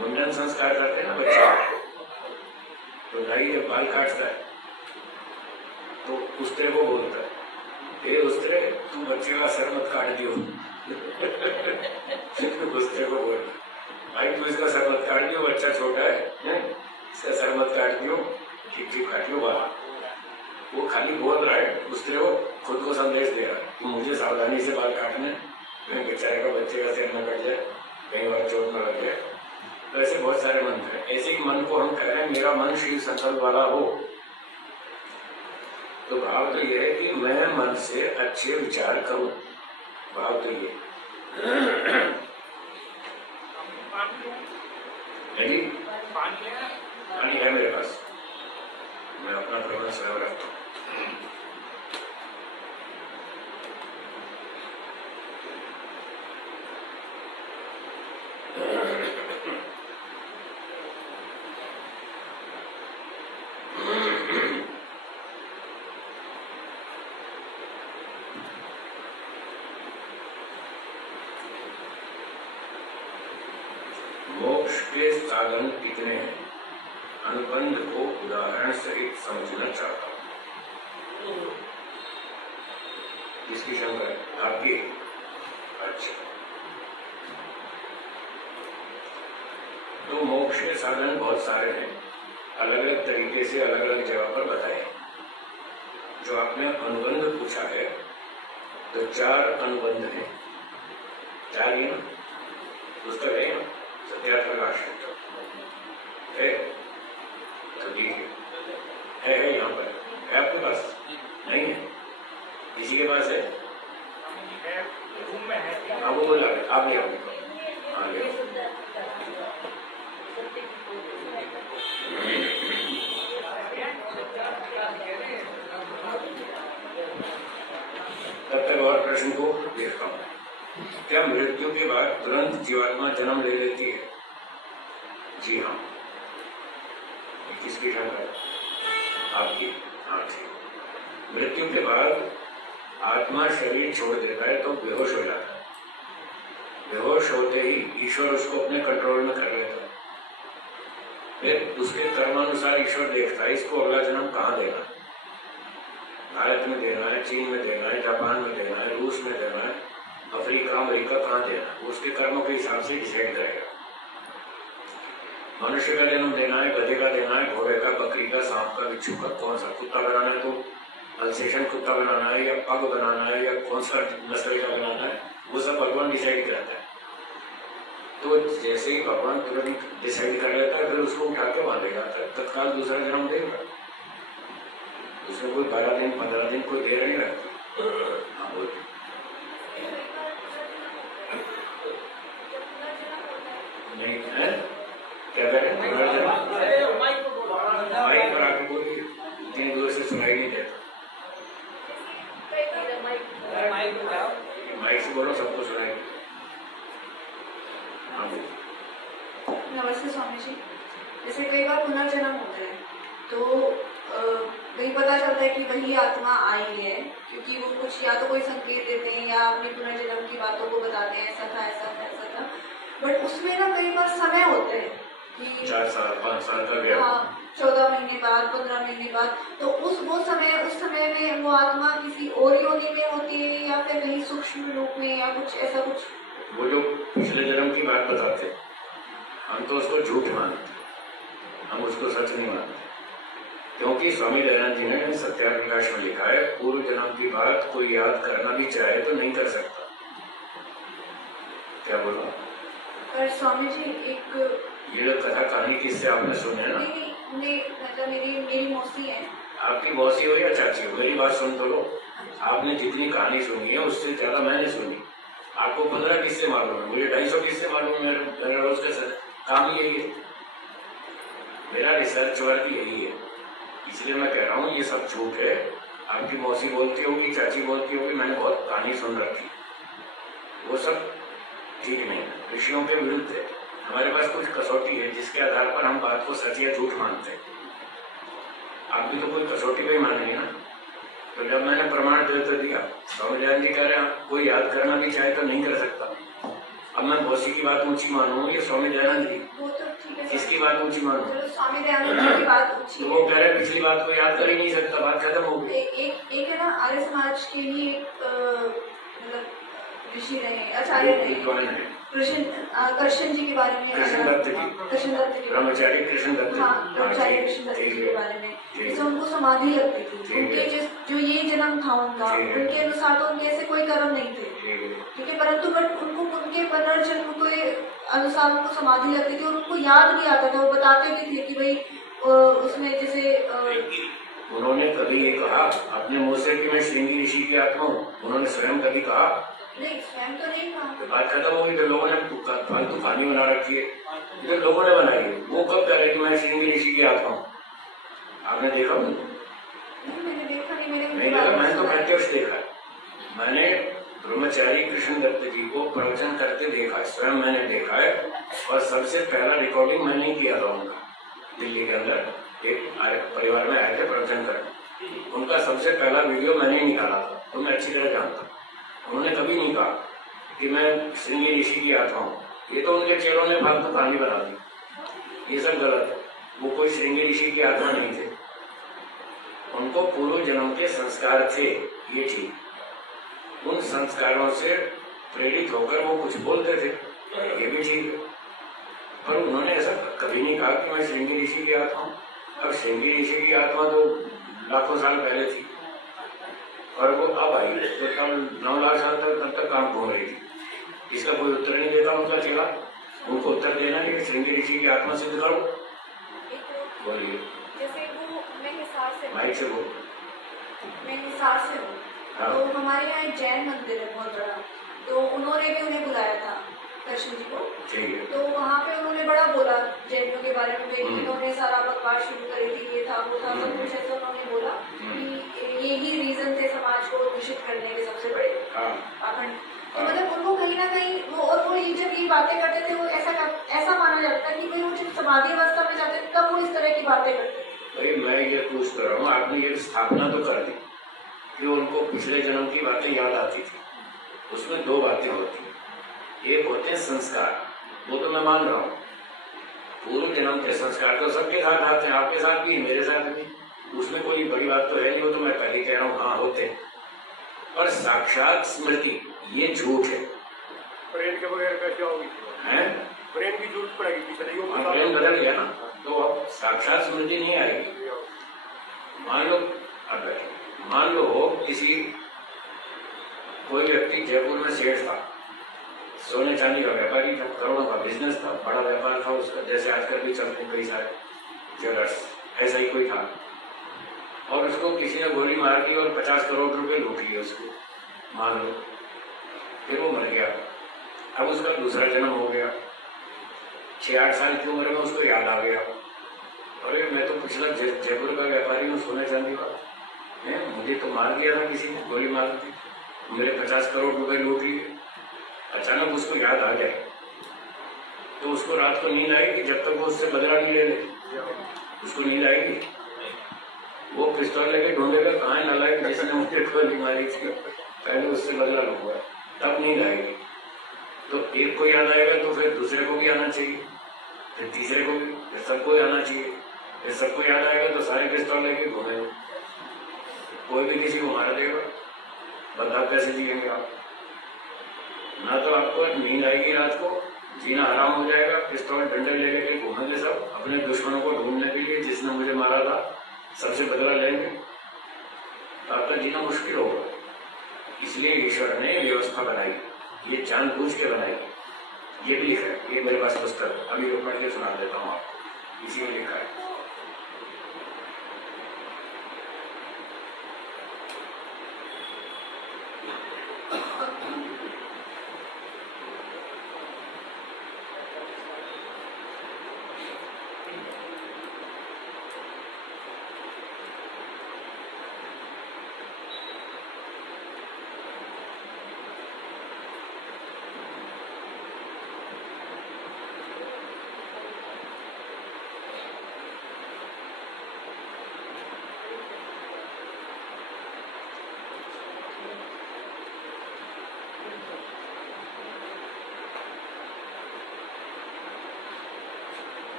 मुंडन संस्कार करते हैं ना बच्चे, तो नाई जब बाल काटता है तो उस्त्रे को बोलता है, ए उस्त्रे, तू बच्चे का सर मत काट दियो। उस्त्रे को बोल, भाई तू इसका सर मत काट दियो, बच्चा छोटा है, इसका सर मत काट दियो, ठीक ठीक काटियो बाहर। वो खाली बोल रहा है, उस्त्रे को खुद को संदेश दे रहा है कि मुझे सावधानी से बाल काटने, कहीं बेचारे का बच्चे का सिर न कट जाए, कहीं और चोट न लग जाए। तो ऐसे बहुत सारे मंत्र है। ऐसे ही मन को हम कह रहे हैं मेरा मन शिव संकल्प वाला हो। तो भाव तो यह है कि मैं मन से अच्छे विचार करूं, भाव तो ये है जी, पानी है मेरे पास, मैं अपना प्रबंध स्वयं रखता हूँ। मोक्ष के साधन कितने हैं, अनुबंध को उदाहरण सहित समझना चाहता हूँ। किसकी शंका है? आपकी? अच्छा, तो मोक्ष के साधन बहुत सारे हैं, अलग अलग तरीके से अलग अलग जगह पर बताए। जो आपने अनुबंध पूछा है, तो 4 अनुबंध हैं। 4 ही ना? पुस्तक है ना? सत्यार्थ प्रकाश है तो ठीक है यहाँ पर है आपके पास? नहीं है? किसी के पास है? हाँ वो बोला आप ले आओ। हाँ ले आओ। तब तक और प्रश्न को देखता हूँ। क्या मृत्यु के बाद तुरंत जीवात्मा जन्म ले लेती है? जी हाँ। किसकी शंका है? आपकी? हाँ ठीक। मृत्यु के बाद आत्मा शरीर छोड़ देता है तो बेहोश हो जाता है। बेहोश होते ही ईश्वर उसको अपने कंट्रोल में कर लेता है। फिर उसके कर्मानुसार ईश्वर देखता है इसको अगला जन्म कहाँ देना है। भारत में देना है, चीन में देना है, जापान में देना है, रूस में देना है, अफ्रीका अमेरिका कहाँ देना है, उसके कर्मों के हिसाब से डिसाइड करेगा। मनुष्य का जन्म देना है, गधे का देना है, घोड़े का, बकरी का, सांप का, बिच्छू का, कौन सा कुत्ता बनाना है तो अल्सेशन कुत्ता बनाना है या पग बनाना है या कौन सा नस्ल का बनाना है, वो सब भगवान डिसाइड करता है। तो जैसे ही भगवान तुरंत डिसाइड कर लेता है फिर उसको उठा के बांधेगा, तत्काल दूसरा जन्म देगा। उसमें कोई 12 दिन 15 दिन कोई देर नहीं लगती। नहीं है क्या कह रहे? माइक पर आके बोलिए, इतनी दूर से सुनाई नहीं देता। माइक से बोलो, सबको सुनाई। नमस्ते स्वामी जी। जैसे कई बार पुनर्जन्म होता है तो वही पता चलता है कि वही आत्मा आई है, क्योंकि वो कुछ या तो कोई संकेत देते हैं या अपने पुनर्जन्म की बातों को बताते हैं, ऐसा था ऐसा था ऐसा था। बट उसमें ना कई बार समय होते हैं कि 4 साल 5 साल का गया। हाँ, 14 महीने बाद, 15 महीने बाद। तो उस समय में वो आत्मा किसी और योनि में होती है या फिर कहीं सूक्ष्म रूप में या कुछ ऐसा कुछ। वो जो पिछले जन्म की बात बताते हैं, हम तो उसको झूठ मानते, हम उसको सच नहीं मानते। क्योंकि स्वामी दयानंद जी ने सत्यार्थ प्रकाश में लिखा है, पूर्व जन्म की बात कोई याद करना भी चाहे तो नहीं कर सकता। क्या बोला? पर स्वामी जी एक ये जो कथा कहानी किससे आपने सुनी है ना? नहीं, मतलब मेरी मौसी है। आपकी मौसी हो या चाची हो, मेरी बात सुन तो लो। आपने जितनी कहानी सुनी है उससे ज्यादा मैंने सुनी। आपको 15 किस्से मालूम है, मुझे 250 किस्से मालूम है। मेरा रोज का काम ही यही है, मेरा रिसर्च वर्क यही है। इसलिए मैं कह रहा हूँ ये सब झूठ है। आपकी मौसी बोलती होगी, चाची बोलती होगी, मैंने बहुत कहानी सुन रखी, वो सब ठीक नहीं, ऋषियों के विरुद्ध है। हमारे पास कुछ कसौटी है जिसके आधार पर हम बात को सच या झूठ मानते हैं। आप भी तो कोई कसौटी पे ही मानेंगे ना। तो जब मैंने प्रमाण दे तो दिया, स्वामी दयानंद जी कह रहे हैं कोई याद करना भी चाहे तो नहीं कर सकता। अब मैं मौसी की बात ऊंची मानूं या स्वामी दयानंद जी? वो तो ठीक है, किसकी बात ऊंची मानूं? चलो स्वामी दयानंद जी की बात ऊंची तो है। वो कह रहे पिछली बात को याद कर ही नहीं सकता, बात खत्म हो गई। एक है ना, आर्य समाज के ही मतलब ऋषि रहे, आचार्य रहे, कृष्ण जी के बारे में, कृष्ण दत्त जी, कृष्ण दत्त जी, ब्रह्मचारी कृष्ण दत्त। हाँ, ब्रह्मचारी कृष्ण दत्त जी के बारे में, जैसे उनको समाधि लगती थी, उनके जो ये जन्म था उनका, उनके अनुसार तो उनके ऐसे कोई कर्म नहीं थे, ठीक है, परंतु बट उनको उनके पुनर्जन्म के अनुसार उनको समाधि लगती थी और उनको याद भी आता था। वो बताते भी थे कि भाई उसमें जैसे उन्होंने कभी ये कहा अपने मुंह से कि मैं श्रृंगी ऋषि की आत्मा हूँ? उन्होंने स्वयं कभी कहा? नहीं, स्वयं तो नहीं कहा। तो बात खत्म होगी। तो लोगों ने फालतू कहानी बना रखी है, तो लोगों ने बनाई है। वो कब कह रहे कि मैं श्रृंगी ऋषि की आत्मा हूँ? आपने देखा? नहीं, मैंने देखा नहीं। नहीं देखा, मैंने तो प्रत्यक्ष देखा है। मैंने ब्रह्मचारी कृष्ण दत्त जी को प्रवचन करते देखा है, स्वयं मैंने देखा है। और सबसे पहला रिकॉर्डिंग मैंने ही किया था उनका, दिल्ली के अंदर एक परिवार में आए थे प्रवचन करने। उनका सबसे पहला वीडियो मैंने ही निकाला था, तो मैं अच्छी तरह जानता। उन्होंने कभी नहीं कहा कि मैं श्रृंगी ऋषि की आत्मा हूँ। ये तो उनके चेलों ने फालतू कहानी बना दी, ये सब गलत है। वो कोई श्रृंगी ऋषि की आत्मा नहीं थे, उनको पूर्व जन्म के संस्कार थे, ये ठीक। उन संस्कारों से प्रेरित होकर वो कुछ बोलते थे, ये भी ठीक है। पर उन्होंने ऐसा कभी नहीं कहा कि मैं श्रृंगी ऋषि की आत्मा हूँ। अब श्रृंगी ऋषि की आत्मा तो लाखों साल पहले थी, और वो अब आई तो तब 9 लाख साल तक काम घूम रही थी। इसका कोई उत्तर नहीं देता उनका चेला। उनको उत्तर देना है कि श्रृंगी ऋषि की आत्मा सिद्ध करो। बोलिए। जैसे वो मैं हिसार से माइक से बोल। मैं हिसार से हूँ। हाँ। तो हमारे यहाँ एक जैन मंदिर है बहुत बड़ा, तो उन्होंने भी उन्हें बुलाया था दर्शन जी को। ठीक है। तो वहाँ पे उन्होंने बड़ा बोला जैनियों के बारे में। इन्होंने सारा बकवास शुरू करी थी, ये था वो था, सब कुछ ऐसा उन्होंने बोला कि यही रीजन थे समाज को दूषित करने के सबसे बड़े पाखंड। तो मतलब उनको कहीं ना कहीं वो ये जब ये बातें करते थे, वो ऐसा माना जाता है कि भाई वो जब समाधि अवस्था में जाते थे तब वो इस तरह की बातें करते थे। भाई मैं ये पूछ रहा हूँ, आपने ये स्थापना तो कर दी कि उनको पिछले जन्म की बातें याद आती थी। उसमें 2 बातें होती हैं, एक होते हैं संस्कार, वो तो मैं मान रहा हूँ। पूर्व जन्म के संस्कार तो सबके साथ आते हैं, आपके साथ भी, मेरे साथ भी, उसमें कोई बड़ी बात तो है नहीं। वो तो मैं पहले कह रहा हूँ, हाँ होते हैं। और साक्षात स्मृति ये झूठ है। ब्रेन के बगैर कैसे होगी? हैं? ब्रेन की जरूरत पड़ेगी, ब्रेन बदल गया ना, तो अब साक्षात स्मृति नहीं आएगी। मान लो किसी कोई व्यक्ति जयपुर में सेठ था, सोने चांदी का व्यापारी था, करोड़ों का बिजनेस था, बड़ा व्यापार था उसका, जैसे आजकल भी चलते हैं कई सारे ज्वेलर्स, ऐसा ही कोई था। और उसको किसी ने गोली मार दी और 50 करोड़ रुपए लूट लिए उसको, मान लो। फिर वो मर गया। अब उसका दूसरा जन्म हो गया। 6-8 साल की उम्र में उसको याद आ गया, अरे मैं तो पिछला जयपुर का व्यापारी हूँ, सोने चांदी का, मुझे तो मार दिया था किसी ने, गोली मार दी, मेरे 50 करोड़ रुपए लूट लिए। अचानक उसको याद आ जाए तो उसको रात को नींद आएगी जब तक वो उससे बदला नहीं ले ले। उसको नींद आएगी? वो पिस्तौल लेके ढूंढेगा, कहाँ है नालायक जिसने मुझे गोली मारी थी, पहले उससे बदला लूंगा, तब नींद आएगी। तो एक को याद आएगा तो फिर दूसरे को भी आना चाहिए, फिर तीसरे को भी, फिर सबको आना चाहिए। फिर सबको याद आएगा तो सारे पिस्तौल लेके घूमेंगे, कोई भी किसी को मार देगा। बताओ कैसे जिएंगे आप? ना तो आपको नींद आएगी रात को, जीना आराम हो जाएगा, पिस्तौल डंडे ले लेके घूमेंगे सब अपने दुश्मनों को ढूंढने के लिए, जिसने मुझे मारा था सबसे बदला लेंगे, तो आपका जीना मुश्किल होगा। इसलिए ईश्वर ने व्यवस्था बनाई, ये जानबूझ के बनाई। ये भी लिखा है, ये मेरे पास पुस्तक है, अभी पढ़ के सुना देता हूँ आपको, इसी में लिखा है।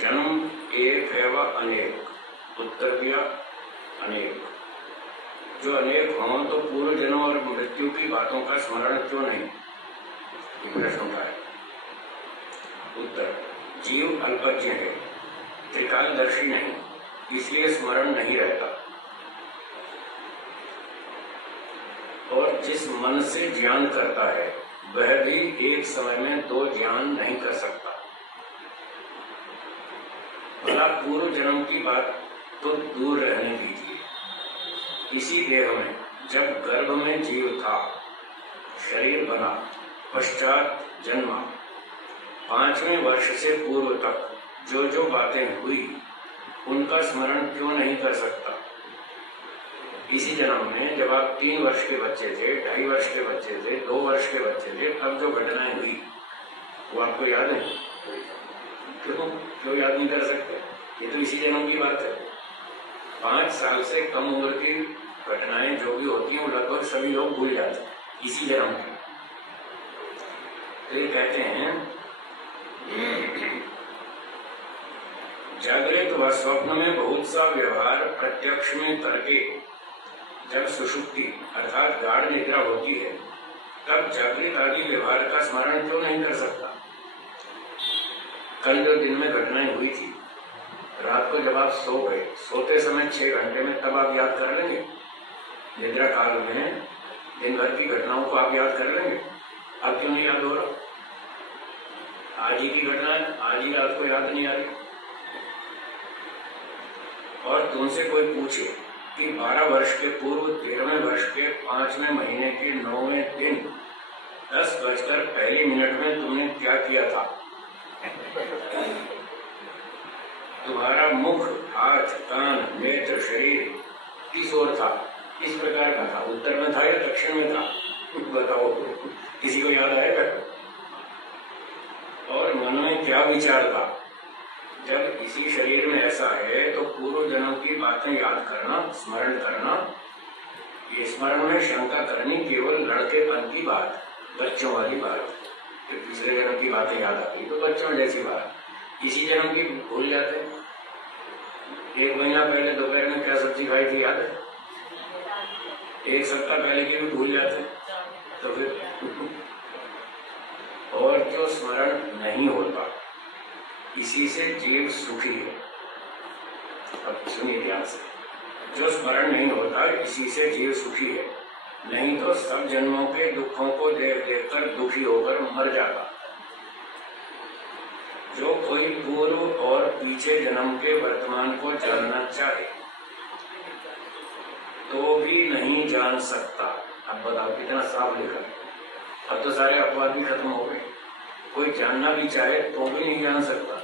जन्म एक है व अनेक, उत्तर दिया अनेक। जो अनेक हों तो पूर्व जन्म और मृत्यु की बातों का स्मरण क्यों नहीं, ये प्रश्न उठाया। उत्तर, जीव अल्पज्ञ है, त्रिकालदर्शी नहीं, इसलिए स्मरण नहीं रहता। और जिस मन से ज्ञान करता है वह भी एक समय में दो ज्ञान नहीं कर सकता। भला पूर्व जन्म की बात तो दूर रहने दीजिए। इसी देह में जब गर्भ में जीव था, शरीर बना, पश्चात जन्मा, 5वें वर्ष से पूर्व तक जो जो बातें हुई उनका स्मरण क्यों नहीं कर सकता। इसी जन्म में जब आप 3 वर्ष के बच्चे थे, 2.5 वर्ष के बच्चे थे, 2 वर्ष के बच्चे थे, तब जो घटनाएं हुई वो आपको याद है? क्यों याद नहीं कर सकते? ये तो इसी जन्म की बात है। 5 साल से कम उम्र की घटनाएं जो भी होती हैं वो लगभग सभी लोग भूल जाते हैं, इसी जन्म की। तो ये कहते हैं जागृत व स्वप्न में बहुत सा व्यवहार प्रत्यक्ष में करके जब सुषुप्ति अर्थात गाढ़ निद्रा होती है तब जागृत आदि व्यवहार का स्मरण क्यों नहीं कर सकता। कल जो दिन में घटनाएं हुई थी, रात को जब आप सो गए, सोते समय 6 घंटे में, तब आप याद कर लेंगे। निद्रा काल में दिन भर की घटनाओं को आप याद कर लेंगे। अब क्यों नहीं याद हो रहा? आज ही की घटना आज ही रात को याद नहीं आ रही। और तुमसे कोई पूछे कि 12 वर्ष के पूर्व 13वें वर्ष के 5वें महीने के 9वें दिन 10:01 में तुमने क्या किया था? तुम्हारा मुख, हाथ, कान, नेत्र, शरीर किस ओर था, किस प्रकार का था? उत्तर में था या दक्षिण में था? बताओ, किसी को याद आएगा? और मन में क्या विचार था? जब इसी शरीर में ऐसा है तो पूर्व जन्म की बातें याद करना, स्मरण करना, ये स्मरण में शंका करनी केवल लड़केपन की बात, बच्चों वाली बात। कि पिछले जन्म की बातें याद आती तो बच्चों जैसी बात, इसी जन्म की भूल जाते। 1 महीना पहले दोपहर में क्या सब्जी खाई थी याद है? 1 सप्ताह पहले की भी भूल जाते। तो फिर और जो स्मरण नहीं होता इसी से जीव सुखी है। अब सुनिए ध्यान से, जो स्मरण नहीं होता इसी से जीव सुखी है, नहीं तो सब जन्मों के दुखों को देख देख कर दुखी होकर मर जाता। जो कोई पूर्व और पीछे जन्म के वर्तमान को जानना चाहे तो भी नहीं जान सकता। अब बताओ कितना साफ लिखा। अब तो सारे अपवाद भी खत्म हो गए। कोई जानना भी चाहे तो भी नहीं जान सकता,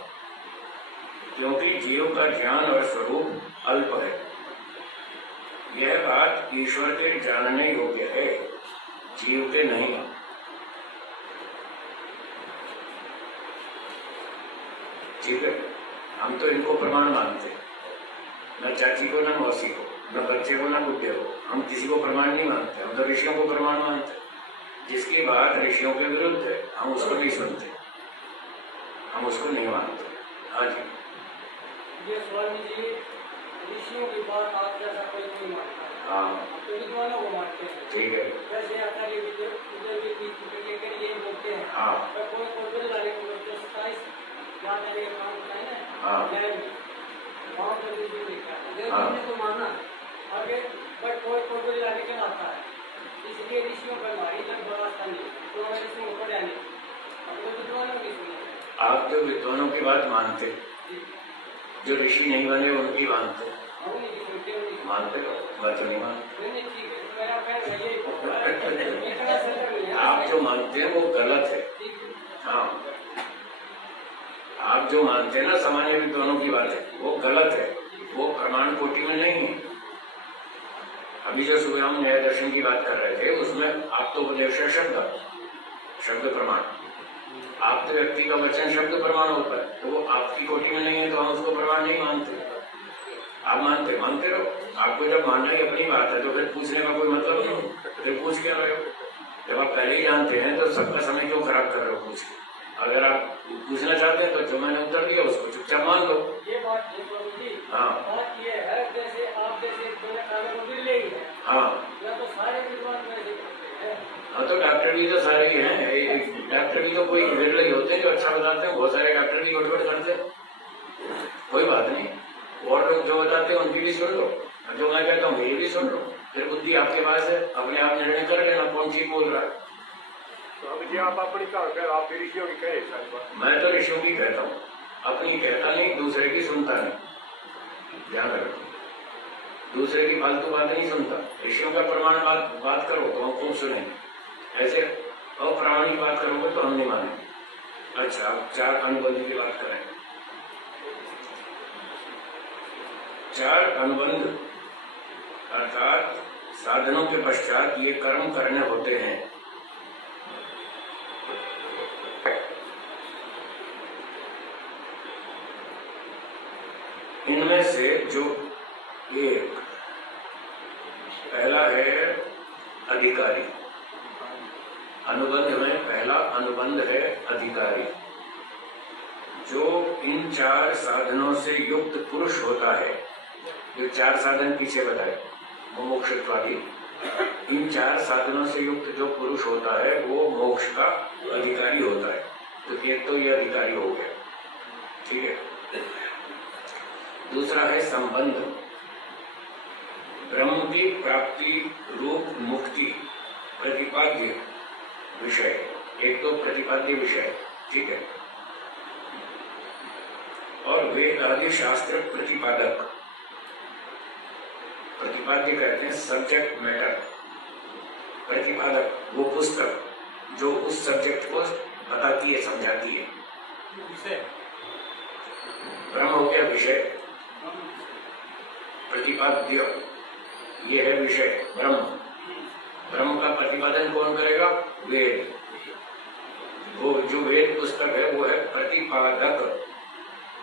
क्योंकि जीव का ज्ञान और स्वरूप अल्प है। यह बात ईश्वर के जानने योग्य है, जीव के नहीं। ठीक है, हम तो इनको प्रमाण मानते हैं, न चाची को, न मौसी को, न बच्चे को, न बुढ़े को। हम किसी को प्रमाण नहीं मानते, हम तो ऋषियों को प्रमाण मानते हैं। जिसकी बात ऋषियों के विरुद्ध है हम उसको नहीं सुनते, हम उसको नहीं मानते। हाँ जी, ये स्वामी जी, ऋषियों की बात आप जैसा कोई नहीं मानता है। हाँ तो विद्वानों को मानते हैं। ठीक है। जैसे आचार्य लेकर ये बोलते हैं। हाँ कोई कोई लाने को 27 याद है काम होता है ना। हाँ वहाँ पर भी लिखा हाँ। है तो मानना आगे, बट कोई लाने के आता है, इसलिए ऋषियों पर हमारी जब व्यवस्था नहीं तो हमें ऋषियों को जाने अब विद्वानों की सुनिए। आप जो विद्वानों की बात मानते, जो ऋषि नहीं बने उनकी मानते, मानते हो? मैं तो नहीं मानते। आप जो मानते हैं वो गलत है। हाँ, आप जो मानते हैं ना सामान्य विद्वानों की बात है, वो गलत है, वो प्रमाण कोटि में नहीं है। अभी जो सुबह हम न्याय दर्शन की बात कर रहे थे उसमें आप तो उपदेश शब्द प्रमाण, आप तो व्यक्ति का वचन शब्द प्रमाण होता है, तो वो आपकी कोटि में नहीं है तो हम उसको प्रमाण नहीं मानते। आप मानते रहो। आपको जब मानना ही अपनी बात है तो फिर पूछने का कोई मतलब नहीं, फिर पूछ क्या रहे हो? जब आप पहले ही जानते हैं तो सबका समय क्यों खराब कर रहे हो पूछ के? अगर आप पूछना चाहते हैं तो जो मैंने उत्तर दिया उसको चुपचाप मान लो। ये बात है प्रभु जी। हाँ। बात ये है जैसे आप जैसे मैंने कहा वो बिरले ही है। हाँ या तो सारे विद्वान वैसे करते हैं। हाँ, तो डॉक्टर भी तो सारे ही हैं। डॉक्टर भी तो कोई बिरले ही होते हैं जो अच्छा बताते हैं। बहुत सारे डॉक्टर भी गड़बड़ करते हैं, कोई बात नहीं। और लोग जो बताते हैं उनकी भी सुन लो, जो मैं कहता हूँ मेरी भी सुन लो। फिर बुद्धि आपके पास है, अपने आप निर्णय कर लेना कौन ठीक बोल रहा है। तो अब जी आप अपनी कहा आप ऋषियों की कहे सारी बात। मैं तो ऋषियों की कहता हूँ, अपनी कहता नहीं, दूसरे की सुनता नहीं। ध्यान रखो, दूसरे की फालतू बात नहीं सुनता। ऋषियों का प्रमाण बात करो तो हम खूब सुनेंगे, ऐसे अप्रामाणिक बात करोगे तो हम नहीं मानेंगे। अच्छा, अब 4 अनुबंध की बात करें। 4 अनुबंध अर्थात साधनों के पश्चात ये कर्म करने होते हैं। इनमें से जो एक पहला है अधिकारी। अनुबंध में पहला अनुबंध है अधिकारी। जो इन 4 साधनों से युक्त पुरुष होता है, जो 4 साधन पीछे बताए मोक्षत्वादी, इन 4 साधनों से युक्त जो पुरुष होता है वो मोक्ष का अधिकारी होता है। तो एक तो ये अधिकारी हो गया, ठीक है। दूसरा है संबंध। ब्रह्म की प्राप्ति रूप मुक्ति प्रतिपाद्य विषय, एक तो प्रतिपाद्य विषय, ठीक है। और वेद आदि शास्त्र प्रतिपादक। प्रतिपाद्य कहते हैं सब्जेक्ट मैटर, प्रतिपादक वो पुस्तक जो उस सब्जेक्ट को बताती है, समझाती है। विषय ब्रह्म हो गया विषय, प्रतिपाद्य ये है विषय ब्रह्म। ब्रह्म का प्रतिपादन कौन करेगा? वेद। वो जो वेद पुस्तक है वो है प्रतिपादक।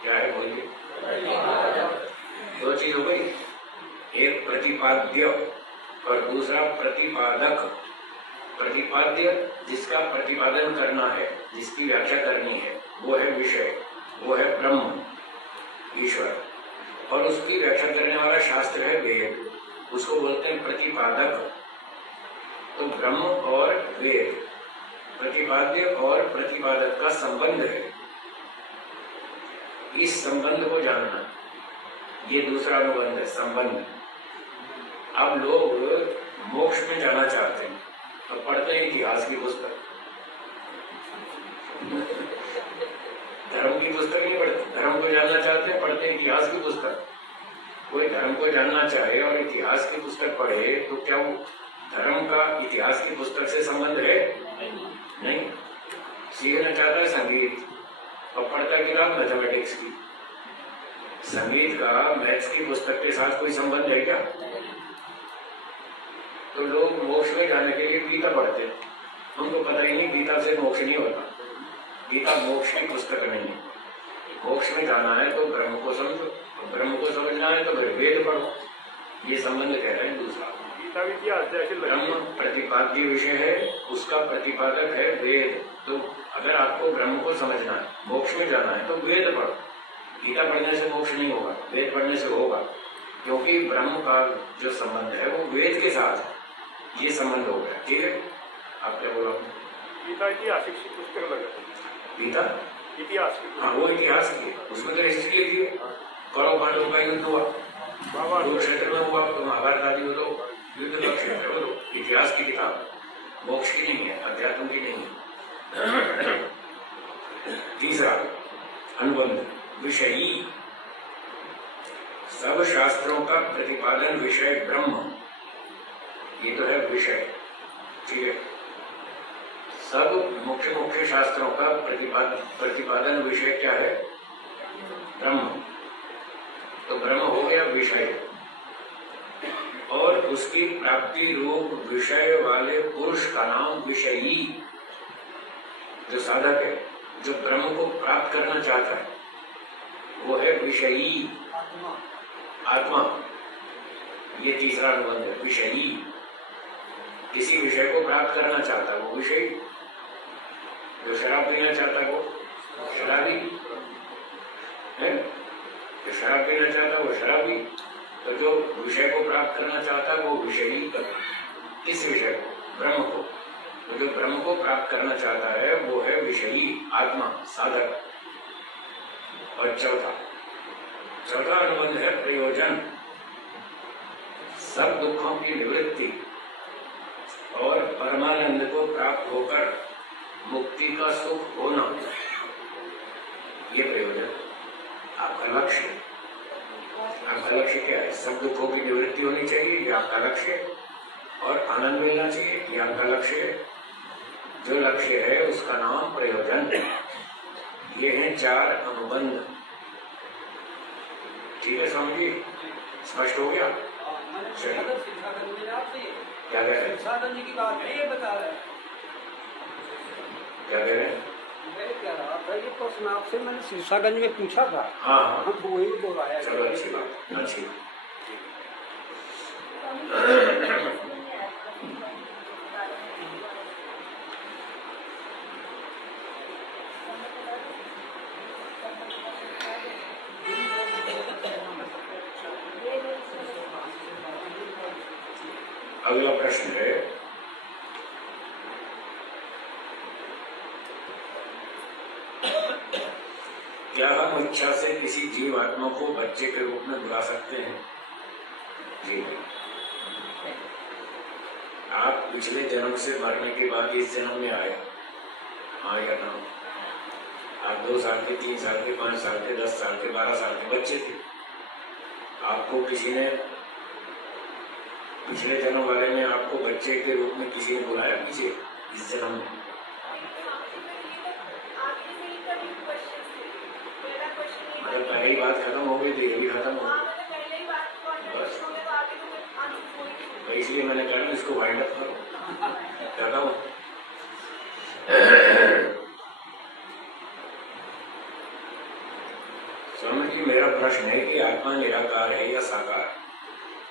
क्या है बोलिए? दो चीज हो गई, एक प्रतिपाद्य और दूसरा प्रतिपादक। प्रतिपाद्य जिसका प्रतिपादन करना है, जिसकी व्याख्या करनी है, वो है विषय, वो है ब्रह्म ईश्वर। और उसकी व्याख्या करने वाला शास्त्र है वेद, उसको बोलते हैं प्रतिपादक। तो ब्रह्म और वेद, प्रतिपाद्य और प्रतिपादक का संबंध है। इस संबंध को जानना, ये दूसरा अनुबंध है, संबंध। अब लोग मोक्ष में जाना चाहते हैं तो पढ़ते हैं इतिहास की पुस्तक, धर्म की पुस्तक नहीं पढ़ते। धर्म को जानना चाहते हैं, पढ़ते हैं इतिहास की पुस्तक। कोई धर्म को जानना चाहे और इतिहास की पुस्तक पढ़े तो क्या वो धर्म का इतिहास की पुस्तक से संबंध है? नहीं। सीखना चाहता है संगीत और पढ़ता है किताब मैथमेटिक्स की। संगीत का मैथ्स की पुस्तक के साथ कोई संबंध है क्या? तो लोग मोक्ष में जाने के लिए गीता पढ़ते हैं, उनको पता ही नहीं गीता से मोक्ष नहीं होता। गीता मोक्ष की पुस्तक नहीं है। मोक्ष में जाना है तो ब्रह्म को समझो, ब्रह्म को समझना है तो फिर वेद पढ़ो। ये संबंध कह रहे हैं दूसरा। गीता भी इतिहास जैसे ब्रह्म प्रतिपाद्य विषय है, उसका प्रतिपादक है वेद। तो अगर आपको ब्रह्म को समझना है, मोक्ष में जाना है तो वेद पढ़ो। गीता पढ़ने से मोक्ष नहीं होगा, वेद पढ़ने से होगा, क्योंकि ब्रह्म का जो संबंध है वो वेद के साथ है। ये संबंध हो गया, ठीक है। आप क्या बोलो? गीता ऐतिहासिक पुस्तक लगे। गीता इतिहास की। हाँ, वो इतिहास की है, उसमें तो हिस्ट्री लिखी है। कौरव पांडवों का युद्ध हुआ, कुरुक्षेत्र में हुआ, तो महाभारत आदि हो तो युद्ध का क्षेत्र हो तो इतिहास की किताब, मोक्ष की नहीं है, अध्यात्म की नहीं है। तीसरा अनुबंध विषयी। सब शास्त्रों का प्रतिपादन विषय ब्रह्म, ये तो है विषय, ठीक है। सब मुख्य मुख्य शास्त्रों का प्रतिपादन विषय क्या है? ब्रह्म। तो ब्रह्म हो गया विषय, और उसकी प्राप्ति रूप विषय वाले पुरुष का नाम विषयी। जो साधक है, जो ब्रह्म को प्राप्त करना चाहता है, वो है विषयी आत्मा। ये तीसरा अनुबंध है, विषयी। किसी विषय को प्राप्त करना चाहता है वो विषयी। जो शराब पीना चाहता है वो शराबी है, जो शराब पीना चाहता है वो शराबी। तो जो विषय को प्राप्त करना चाहता है वो विषयी। किस विषय को? ब्रह्म को। तो जो ब्रह्म को प्राप्त करना चाहता है वो है विषयी आत्मा, साधक। और चौथा अनुबंध है प्रयोजन, सब दुखों की निवृत्ति और परमानंद को प्राप्त होकर मुक्ति का सुख होना, ये प्रयोजन। आपका लक्ष्य, आपका लक्ष्य क्या है? सब दुखों की निवृत्ति होनी चाहिए, ये आपका लक्ष्य है, और आनंद मिलना चाहिए, ये आपका लक्ष्य है। जो लक्ष्य है उसका नाम प्रयोजन है। ये हैं 4 अनुबंध। ठीक है स्वामी जी, स्पष्ट हो गया? क्या कह रहे हैं? साधन जी की बात है, ये बता रहे हैं। क्या कह रहे हैं? मैं कह रहा था ये प्रश्न आपसे मैंने शीर्षागंज में पूछा था। हाँ, तो वही दोहराया। चलो अच्छी बात, अच्छी बात। अगला प्रश्न है, क्या हम इच्छा से किसी जीव आत्मा को बच्चे के रूप में बुला सकते हैं? जी नहीं। आप पिछले जन्म से मरने के बाद इस जन्म में आए, हाँ या ना? आप 2 साल के, 3 साल के, 5 साल के, 10 साल के, 12 साल के बच्चे थे। आपको किसी ने पिछले जन्म वाले में आपको बच्चे के रूप में किसी ने बुलाया पीछे इस जन्म में? मतलब पहली बात खत्म हो गई थी, ये भी खत्म हो गई। बस तो इसलिए मैंने कहा इसको वाइंड अप करो, कहता हूँ। स्वामी जी, मेरा प्रश्न है कि आत्मा निराकार है या साकार?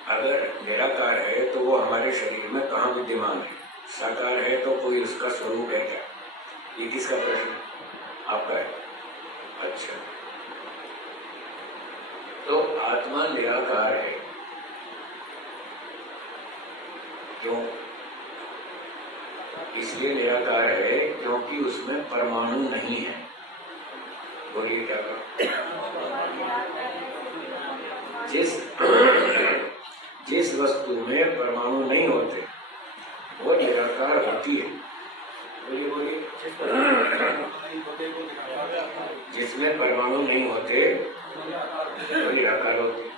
अगर निराकार है तो वो हमारे शरीर में कहाँ विद्यमान है? साकार है तो कोई उसका स्वरूप है क्या? ये किसका प्रश्न? आपका है। अच्छा, तो आत्मा निराकार है क्यों? इसलिए निराकार है क्योंकि उसमें परमाणु नहीं है। बोलिए क्या करो? जिस वस्तु में परमाणु नहीं होते वो निराकार होती है। बोलिए बोलिए। जिसमें परमाणु नहीं होते वो निराकार होती है।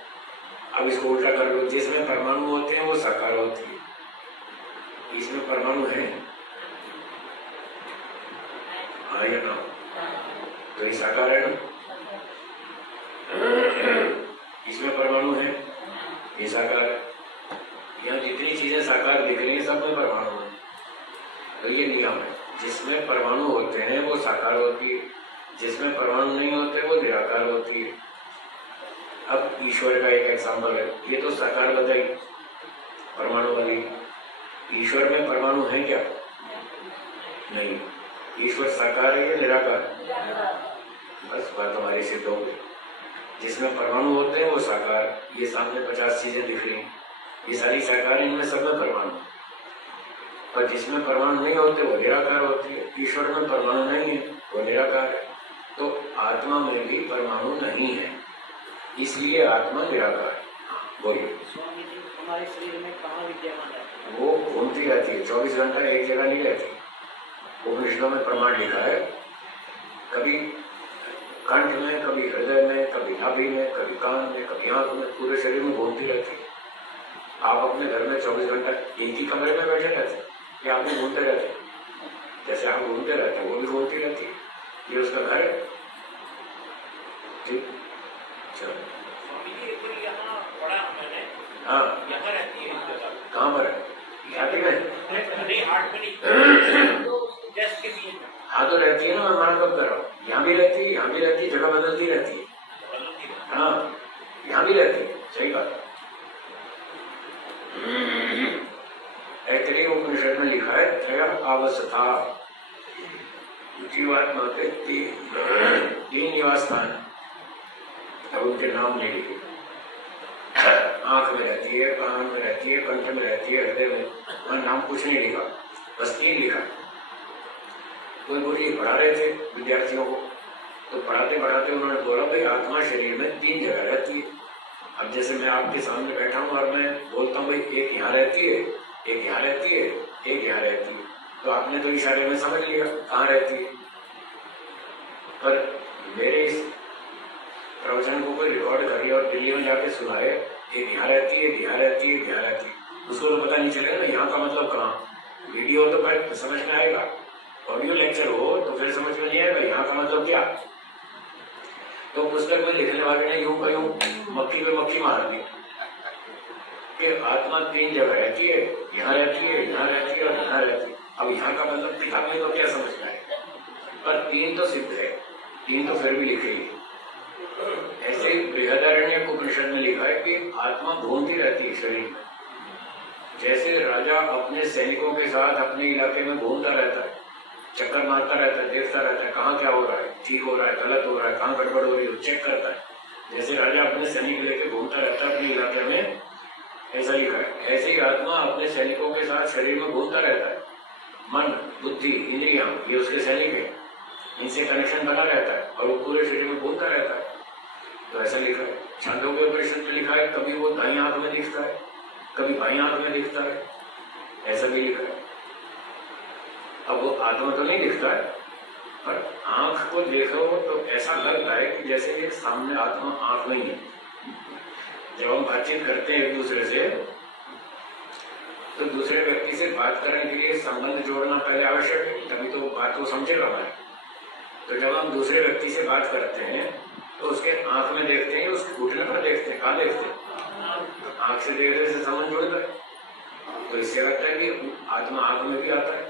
अब इसको उल्टा कर लो, जिसमें परमाणु होते हैं वो साकार होती है। इसमें परमाणु है, हाँ या ना? तो ये साकार है ना? इसमें परमाणु है, ये साकार है। यहाँ जितनी चीजें साकार दिख रही है सब में परमाणु है। तो ये नियम है, जिसमें परमाणु होते हैं वो साकार होती है, जिसमें परमाणु नहीं होते वो निराकार होती है। अब ईश्वर का एक एग्जाम्पल है, ये तो साकार बताई परमाणु वाली। ईश्वर में परमाणु है क्या? नहीं। ईश्वर साकार है या निराकार? बस बात हमारी सिद्ध हो गई। जिसमें परमाणु होते हैं वो साकार। ये सामने 50 चीजें दिख रही, ये सारी साकार है, इनमें सब में परमाणु। पर जिसमें परमाणु नहीं होते वो निराकार होती है। ईश्वर में परमाणु नहीं है, वो निराकार है। तो आत्मा में भी परमाणु नहीं है, इसलिए आत्मा निराकार है। बोलिए। स्वामी जी, हमारे शरीर में कहाँ विद्यमान है? वो घूमती रहती है, 24 घंटा एक जगह नहीं रहती। उपनिषदों में प्रमाण लिखा है, कभी कंठ में, कभी हृदय में, कभी नाभि में, कभी कान में, कभी आंख में, पूरे शरीर में घूमती रहती है। आप अपने घर में 24 घंटा एक ही कमरे में बैठे रहते हैं या आप घूमते रहते हैं? जैसे आप घूमते रहते हैं वो भी घूमती रहती है, ये उसका घर है। ठीक, चलो। हाँ, कहाँ पर है? छाती में? हाँ तो रहती है ना, मैं मना कब कर रहा हूँ। यहाँ भी रहती है, यहाँ भी रहती है, जगह बदलती रहती है। हाँ, यहाँ भी रहती है, सही बात। ऐतरेय उपनिषद में लिखा है त्रय अवस्था, जीवात्मा के तीन निवास स्थान, अब उनके नाम नहीं लिखे। आंख में रहती है, कान में रहती है, कंठ में रहती है, हृदय में, वहां नाम कुछ नहीं लिखा, बस 3 लिखा। कोई बोली पढ़ा रहे थे विद्यार्थियों को, तो पढ़ाते पढ़ाते उन्होंने बोला भाई आत्मा शरीर में 3 जगह रहती है। अब जैसे मैं आपके सामने बैठा हूँ और मैं बोलता हूँ भाई एक यहाँ रहती है, एक यहाँ रहती है, एक यहाँ रहती है, तो आपने तो इशारे में समझ लिया कहाँ रहती है। पर मेरे इस प्रवचन को कोई रिकॉर्ड करिए और दिल्ली में जाके सुनाए, एक यहाँ रहती है, एक यहाँ रहती है, एक यहाँ रहती है, उसको तो पता नहीं चलेगा ना यहाँ का मतलब कहाँ। वीडियो तो पर समझ में आएगा, ऑडियो लेक्चर हो तो फिर समझ में नहीं आएगा यहाँ का मतलब क्या। तो पुस्तक में लिखने वाले ने यूं का यूं मक्खी पे मक्खी मार दी कि आत्मा 3 जगह रहती है, यहाँ रहती है, यहाँ रहती है और यहाँ रहती है। अब यहाँ का मतलब दिखाने तो क्या समझ में आएगा, पर 3 तो सिद्ध है, 3 तो फिर भी लिखे ही। ऐसे ही बृहदारण्यक उपनिषद में लिखा है कि आत्मा घूमती रहती है शरीर में। जैसे राजा अपने सैनिकों के साथ अपने इलाके में घूमता रहता है, चक्कर मारता रहता है, देखता रहता है कहाँ क्या हो रहा है, ठीक हो रहा है, गलत हो रहा है, कहाँ गड़बड़ हो रही है, चेक करता है। जैसे राजा अपने सैनिक लेके घूमता रहता है अपने इलाके में, ऐसा लिखा है। ऐसे ही आत्मा अपने सैनिकों के साथ शरीर में घूमता रहता है। मन, बुद्धि, इंद्रियां ये उसके सैनिक है, इनसे कनेक्शन बना रहता है और वो पूरे शरीर में घूमता रहता है। तो ऐसा लिखा है। छांदोग्य उपनिषद में लिखा है कभी वो दाईं आंख में दिखता है, कभी बाईं आंख में दिखता है, ऐसा भी लिखा है। अब वो आत्मा तो नहीं दिखता है, पर आंख को देखो तो ऐसा लगता है कि जैसे एक सामने आत्मा आंख में ही है। जब हम बातचीत करते हैं एक दूसरे से, तो दूसरे व्यक्ति से बात करने के लिए संबंध जोड़ना पहले आवश्यक है, तभी तो बात को समझेगा मैं। तो जब हम दूसरे व्यक्ति से बात करते हैं तो उसके आंख में देखते हैं, उसके घुटने पर देखते हैं, कहाँ देखते हैं, आंख से देखने से संबंध जुड़ता है। तो इससे लगता है कि आत्मा आंख में भी आता है।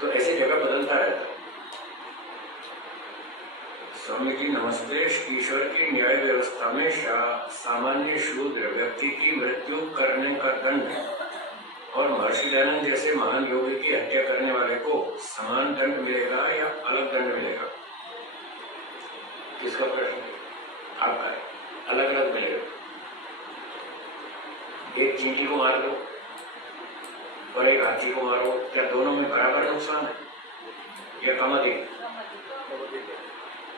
तो ऐसी जगह बदलता रहता है। स्वामी जी नमस्ते। ईश्वर की न्याय व्यवस्था में सामान्य शूद्र व्यक्ति की मृत्यु करने का दंड और महर्षि दयानंद जैसे महान योगी की हत्या करने वाले को समान दंड मिलेगा या अलग दंड मिलेगा? किसका प्रश्न आपका है? अलग अलग मिलेगा। एक चींटी को मार दो और एक हाथी को मारो, क्या दोनों में बराबर नुकसान है या कम अधिक?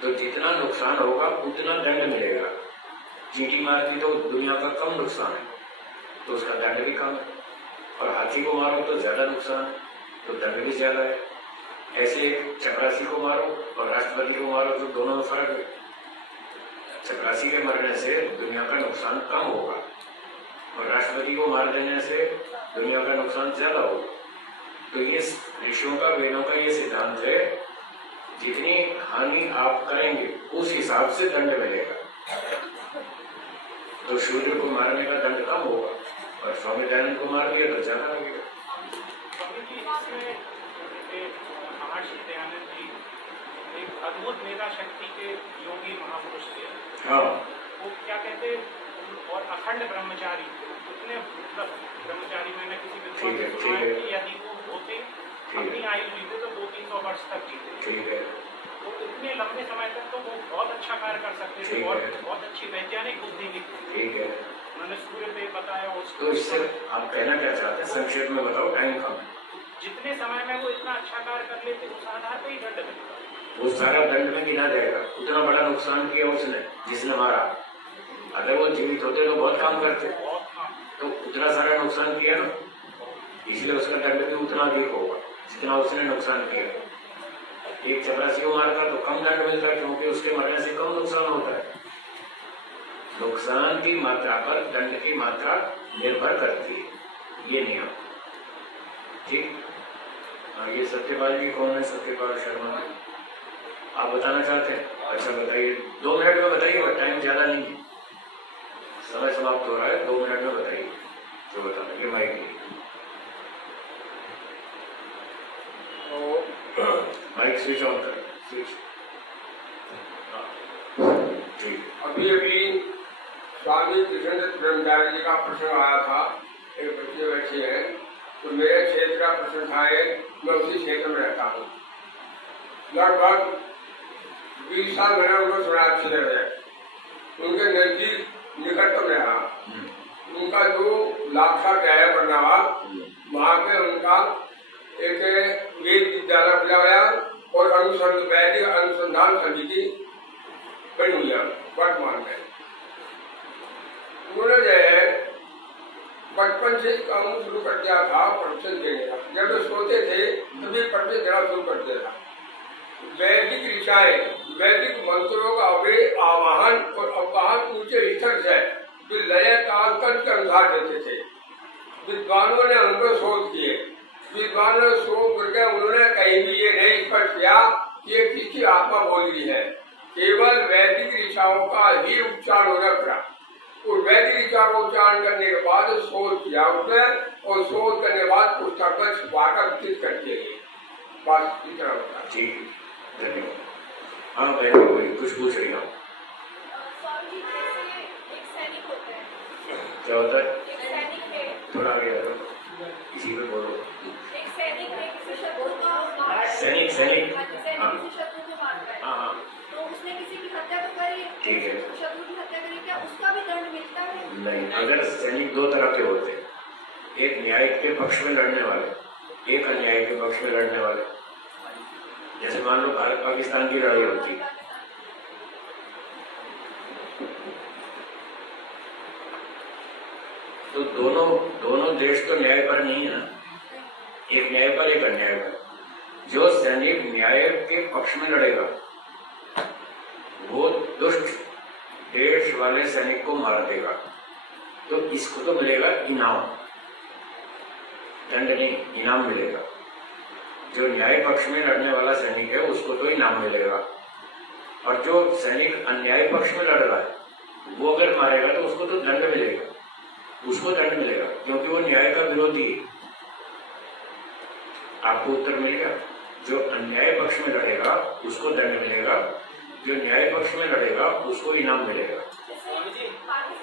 तो जितना नुकसान होगा उतना दंड मिलेगा। चींटी मारती तो दुनिया का कम नुकसान है तो उसका दंड भी कम है, और हाथी को मारो तो ज्यादा नुकसान है तो दंड भी ज्यादा है। ऐसे चपरासी को मारो और राष्ट्रपति को मारो तो दोनों में फर्क है। चपरासी के मरने से दुनिया का नुकसान कम होगा और राष्ट्रपति को मार देने से दुनिया का नुकसान ज्यादा होगा। तो ये ऋषियों का, वेदों का ये सिद्धांत है, जितनी हानि आप करेंगे उस हिसाब से दंड मिलेगा। तो सूर्य को मारने का दंड कम होगा और स्वामी दयानंद को मार दिया तो ज्यादा लगेगा। महर्षि दयानंद जी एक अद्भुत मेधा शक्ति के योगी महापुरुष थे। हाँ, वो क्या कहते और अखंड ब्रह्मचारी, उतने मतलब ब्रह्मचारी मैंने किसी विद्वान से सुना है कि यदि वो होते अपनी आयु जीते तो 200-300 वर्ष तक जीते। ठीक है। तो इतने लंबे समय तक तो वो बहुत अच्छा कार्य कर सकते थे और बहुत अच्छी वैज्ञानिक बुद्धि थी। ठीक है। उन्होंने सूर्य पे बताया। तो इससे आप कहना क्या चाहते हैं? संक्षेप में बताओ, टाइम कम। जितने समय में वो इतना अच्छा कार्य कर लेते उस आधार पर ही दंड मिलता। वो सारा दंड में गिना जाएगा। उतना बड़ा नुकसान किया उसने जिसने मारा। अगर वो जीवित होते तो बहुत काम करते, तो उतना सारा नुकसान किया ना, इसलिए उसका दंड भी उतना अधिक होगा जितना उसने नुकसान किया। एक चपरासी को मारता तो कम दंड मिलता है क्योंकि उसके मरने से कम नुकसान होता है। नुकसान की मात्रा पर दंड की मात्रा निर्भर करती है, ये नियम। ठीक। ये सत्यपाल जी कौन है? सत्यपाल शर्मा। आप बताना चाहते हैं? अच्छा बताइए, 2 मिनट में बताइए, टाइम ज्यादा नहीं है, समय समाप्त हो रहा है, 2 मिनट में बताइए जो बताना। ये माइक माइक स्विच ऑन कर, स्विच। ठीक। अभी स्वामी कृष्णदत्त ब्रह्मचारी जी का प्रश्न आया था। एक बच्चे बैठे हैं, तो मेरे क्षेत्र का प्रश्न था, मैं उसी क्षेत्र में रहता हूँ। लगभग 20 साल मैंने उनको सुना अच्छी तरह। उनके नजदीक निकटतम रहा। उनका जो लाक्षा है बरनावाल, वहाँ पे उनका एक वेद विद्यालय खुला गया और वैदिक अनुसंधान समिति बनी हुई है वर्तमान में। उन्होंने जो है बचपन से काम शुरू कर दिया था प्रवचन देने का। जब वे सोते थे तभी प्रवचन देना शुरू कर दिया था। वैदिक ऋचाएं, वैदिक मंत्रों का वे आवाहन और अवगाहन ऊंचे स्तर से लय काल के अनुसार देते थे। विद्वानों ने उनको शोध किए। विद्वानों ने शोध करके उन्होंने कहीं भी ये नहीं स्पष्ट किया कि ये किसी आत्मा बोल रही है। केवल वैदिक ऋचाओं का ही उच्चारण होना पड़ा। और वैदिक ऋचा का उच्चारण करने के बाद शोध किया उसने, और शोध करने के बाद पुस्तक में छुपाकर विकसित कर दिए गए। बस इतना होता। ठीक, धन्यवाद। हाँ बहन, कोई कुछ पूछ रही हो? स्वामी जी, जैसे एक सैनिक होता है, क्या होता है? एक सैनिक है, थोड़ा आगे आ जाओ, इसी पे बोलो। एक सैनिक है, किसी शत्रु को मारता है। सैनिक सैनिक किसी शत्रु को मारता है। हाँ, तो उसने किसी की हत्या तो करी, ठीक है। शत्रु की हत्या करी, क्या उसका भी दंड मिलता है? नहीं, अगर सैनिक दो तरह के होते हैं, एक न्याय के पक्ष में लड़ने वाले, एक अन्याय के पक्ष में लड़ने वाले। जैसे मान लो भारत पाकिस्तान की लड़ाई होती, तो दोनों देश तो न्याय पर नहीं है ना, एक न्याय पर एक अन्याय पर। जो सैनिक न्याय के पक्ष में लड़ेगा वो दुष्ट देश वाले सैनिक को मार देगा, तो इसको तो मिलेगा इनाम, दंड नहीं, इनाम मिलेगा। जो न्याय पक्ष में लड़ने वाला सैनिक है उसको तो इनाम मिलेगा, और जो सैनिक अन्याय पक्ष में लड़ रहा है वो अगर मारेगा तो उसको तो दंड मिलेगा, उसको दंड मिलेगा, क्योंकि वो न्याय का विरोधी है। आपको उत्तर मिल गया? जो अन्याय पक्ष में लड़ेगा उसको दंड मिलेगा, जो न्याय पक्ष में लड़ेगा उसको इनाम मिलेगा।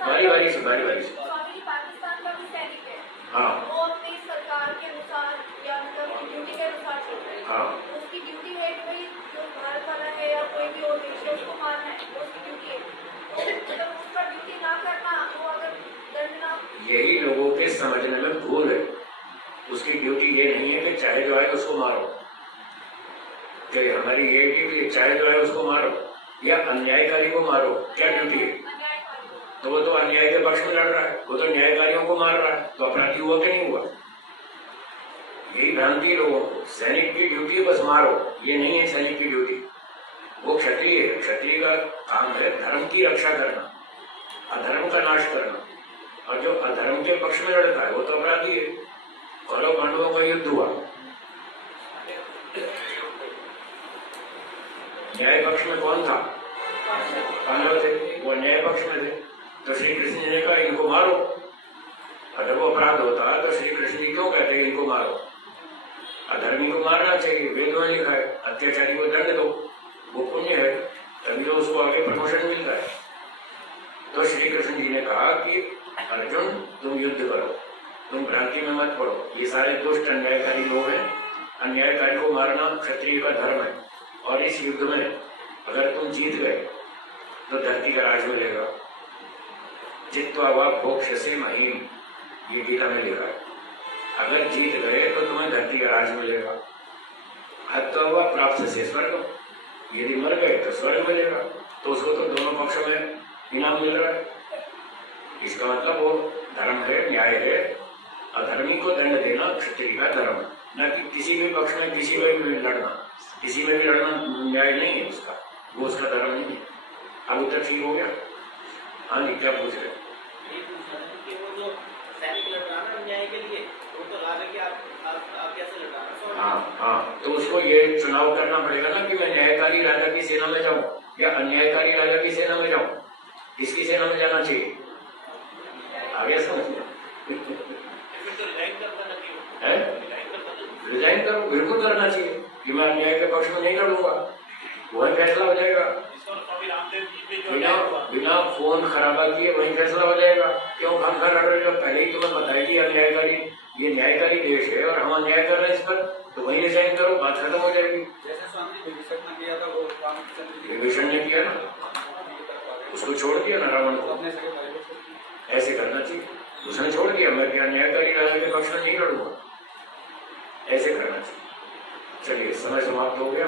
बारी बारी से स्वामी जी, पाकिस्तान का भी सैनिक है, हाँ, वो अपनी सरकार के अनुसार या मतलब ड्यूटी के अनुसार चल रहे हैं। हाँ। उसकी ड्यूटी है कि भाई जो भारत वाला है या कोई भी और देश है उसको मारना है, वो उसकी ड्यूटी है। तो मतलब उसका ड्यूटी ना करना, वो अगर दंड ना, यही लोगों के समझने में भूल है। उसकी ड्यूटी ये नहीं है कि चाहे जो आए उसको मारो, कि हमारी ये ड्यूटी चाहे जो आए उसको मारो या अन्यायकारी को मारो, क्या ड्यूटी है? अन्यायकारी हो। तो वो तो अन्याय के पक्ष में लड़ रहा है, वो तो न्यायकारियों को मार रहा है, तो अपराधी हुआ कि नहीं हुआ? यही भ्रांति लोगों को। सैनिक की ड्यूटी है बस मारो, ये नहीं है सैनिक की ड्यूटी। वो क्षत्रिय है, क्षत्रिय का काम है धर्म की रक्षा करना, अधर्म का नाश करना, और जो अधर्म के पक्ष में लड़ता है वो तो अपराधी है। कौरव पांडवों का युद्ध हुआ, न्याय पक्ष में कौन था? पांडव थे, वो न्याय पक्ष में थे। तो श्री कृष्ण जी ने कहा इनको मारो। अगर वो अपराध होता है तो श्री कृष्ण जी क्यों कहते हैं इनको मारो? अधर्मी को मारना चाहिए, वेद में लिखा है, अत्याचारी को दंड दो, वो पुण्य है, तभी तो उसको आगे प्रमोशन मिलता है। तो श्री कृष्ण जी ने कहा कि अर्जुन तुम युद्ध करो, तुम भ्रांति में मत पड़ो, ये सारे दुष्ट अन्यायकारी लोग हैं, अन्यायकारी को मारना क्षत्रिय का धर्म है, और इस युद्ध में अगर तुम जीत गए तो धरती का राज मिलेगा। जित्वा वा भोक्ष्यसे महीम, ये गीता में लिखा है। अगर जीत गए तो तुम्हें धरती का राज मिलेगा। हत्वा वा प्राप्त से स्वर्ग, यदि मर गए तो स्वर्ग मिलेगा। तो उसको तो दोनों पक्षों में इनाम मिल रहा है। इसका मतलब वो धर्म है, न्याय है, अधर्मी को दंड देना क्षत्रिय का धर्म है, न कि किसी भी पक्ष में किसी में भी लड़ना। किसी में भी लड़ना न्याय नहीं है उसका, वो उसका धर्म नहीं है। अब उत्तर ठीक हो गया? हाँ जी, क्या पूछ रहे? ये पूछना है कि वो जो सैनिक लड़ रहा है न्याय के लिए, वो तो राजा के आप कैसे लड़ रहा है? हाँ, तो उसको ये चुनाव करना पड़ेगा ना कि मैं न्यायकारी राजा की सेना में जाऊं या अन्यायकारी राजा की सेना में जाऊं। किसकी सेना में जाना चाहिए? आगे समझ रिजाइन करो, बिल्कुल करना चाहिए कि मैं अन्याय के पक्ष में नहीं लड़ूंगा, वही फैसला हो जाएगा। बिना फोन खराबा किए वही फैसला हो जाएगा। क्यों हम घर लड़ रहे हो? पहले ही तुम्हें बताएगी अन्यायकारी, ये न्यायकारी देश है और हम अन्याय कर रहे हैं इस पर, तो वही रिजाइन करो, बात खत्म हो जाएगी। जैसे स्वामी जी विभीषण ने किया ना, उसको छोड़ दिया ना रावण को। ऐसे करना चाहिए, उसने छोड़ दिया, मैं क्या न्यायकारी राजा के पक्ष में नहीं लड़ूंगा, ऐसे करना चाहिए। चलिए समय समाप्त हो गया।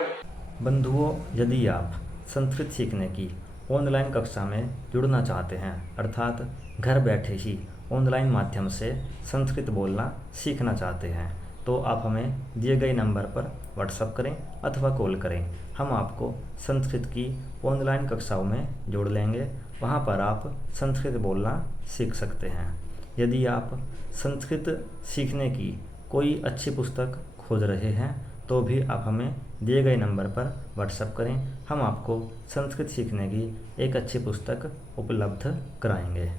बंधुओं, यदि आप संस्कृत सीखने की ऑनलाइन कक्षा में जुड़ना चाहते हैं, अर्थात घर बैठे ही ऑनलाइन माध्यम से संस्कृत बोलना सीखना चाहते हैं, तो आप हमें दिए गए नंबर पर व्हाट्सएप करें अथवा कॉल करें। हम आपको संस्कृत की ऑनलाइन कक्षाओं में जोड़ लेंगे, वहाँ पर आप संस्कृत बोलना सीख सकते हैं। यदि आप संस्कृत सीखने की कोई अच्छी पुस्तक खोज रहे हैं तो भी आप हमें दिए गए नंबर पर व्हाट्सएप करें, हम आपको संस्कृत सीखने की एक अच्छी पुस्तक उपलब्ध कराएंगे।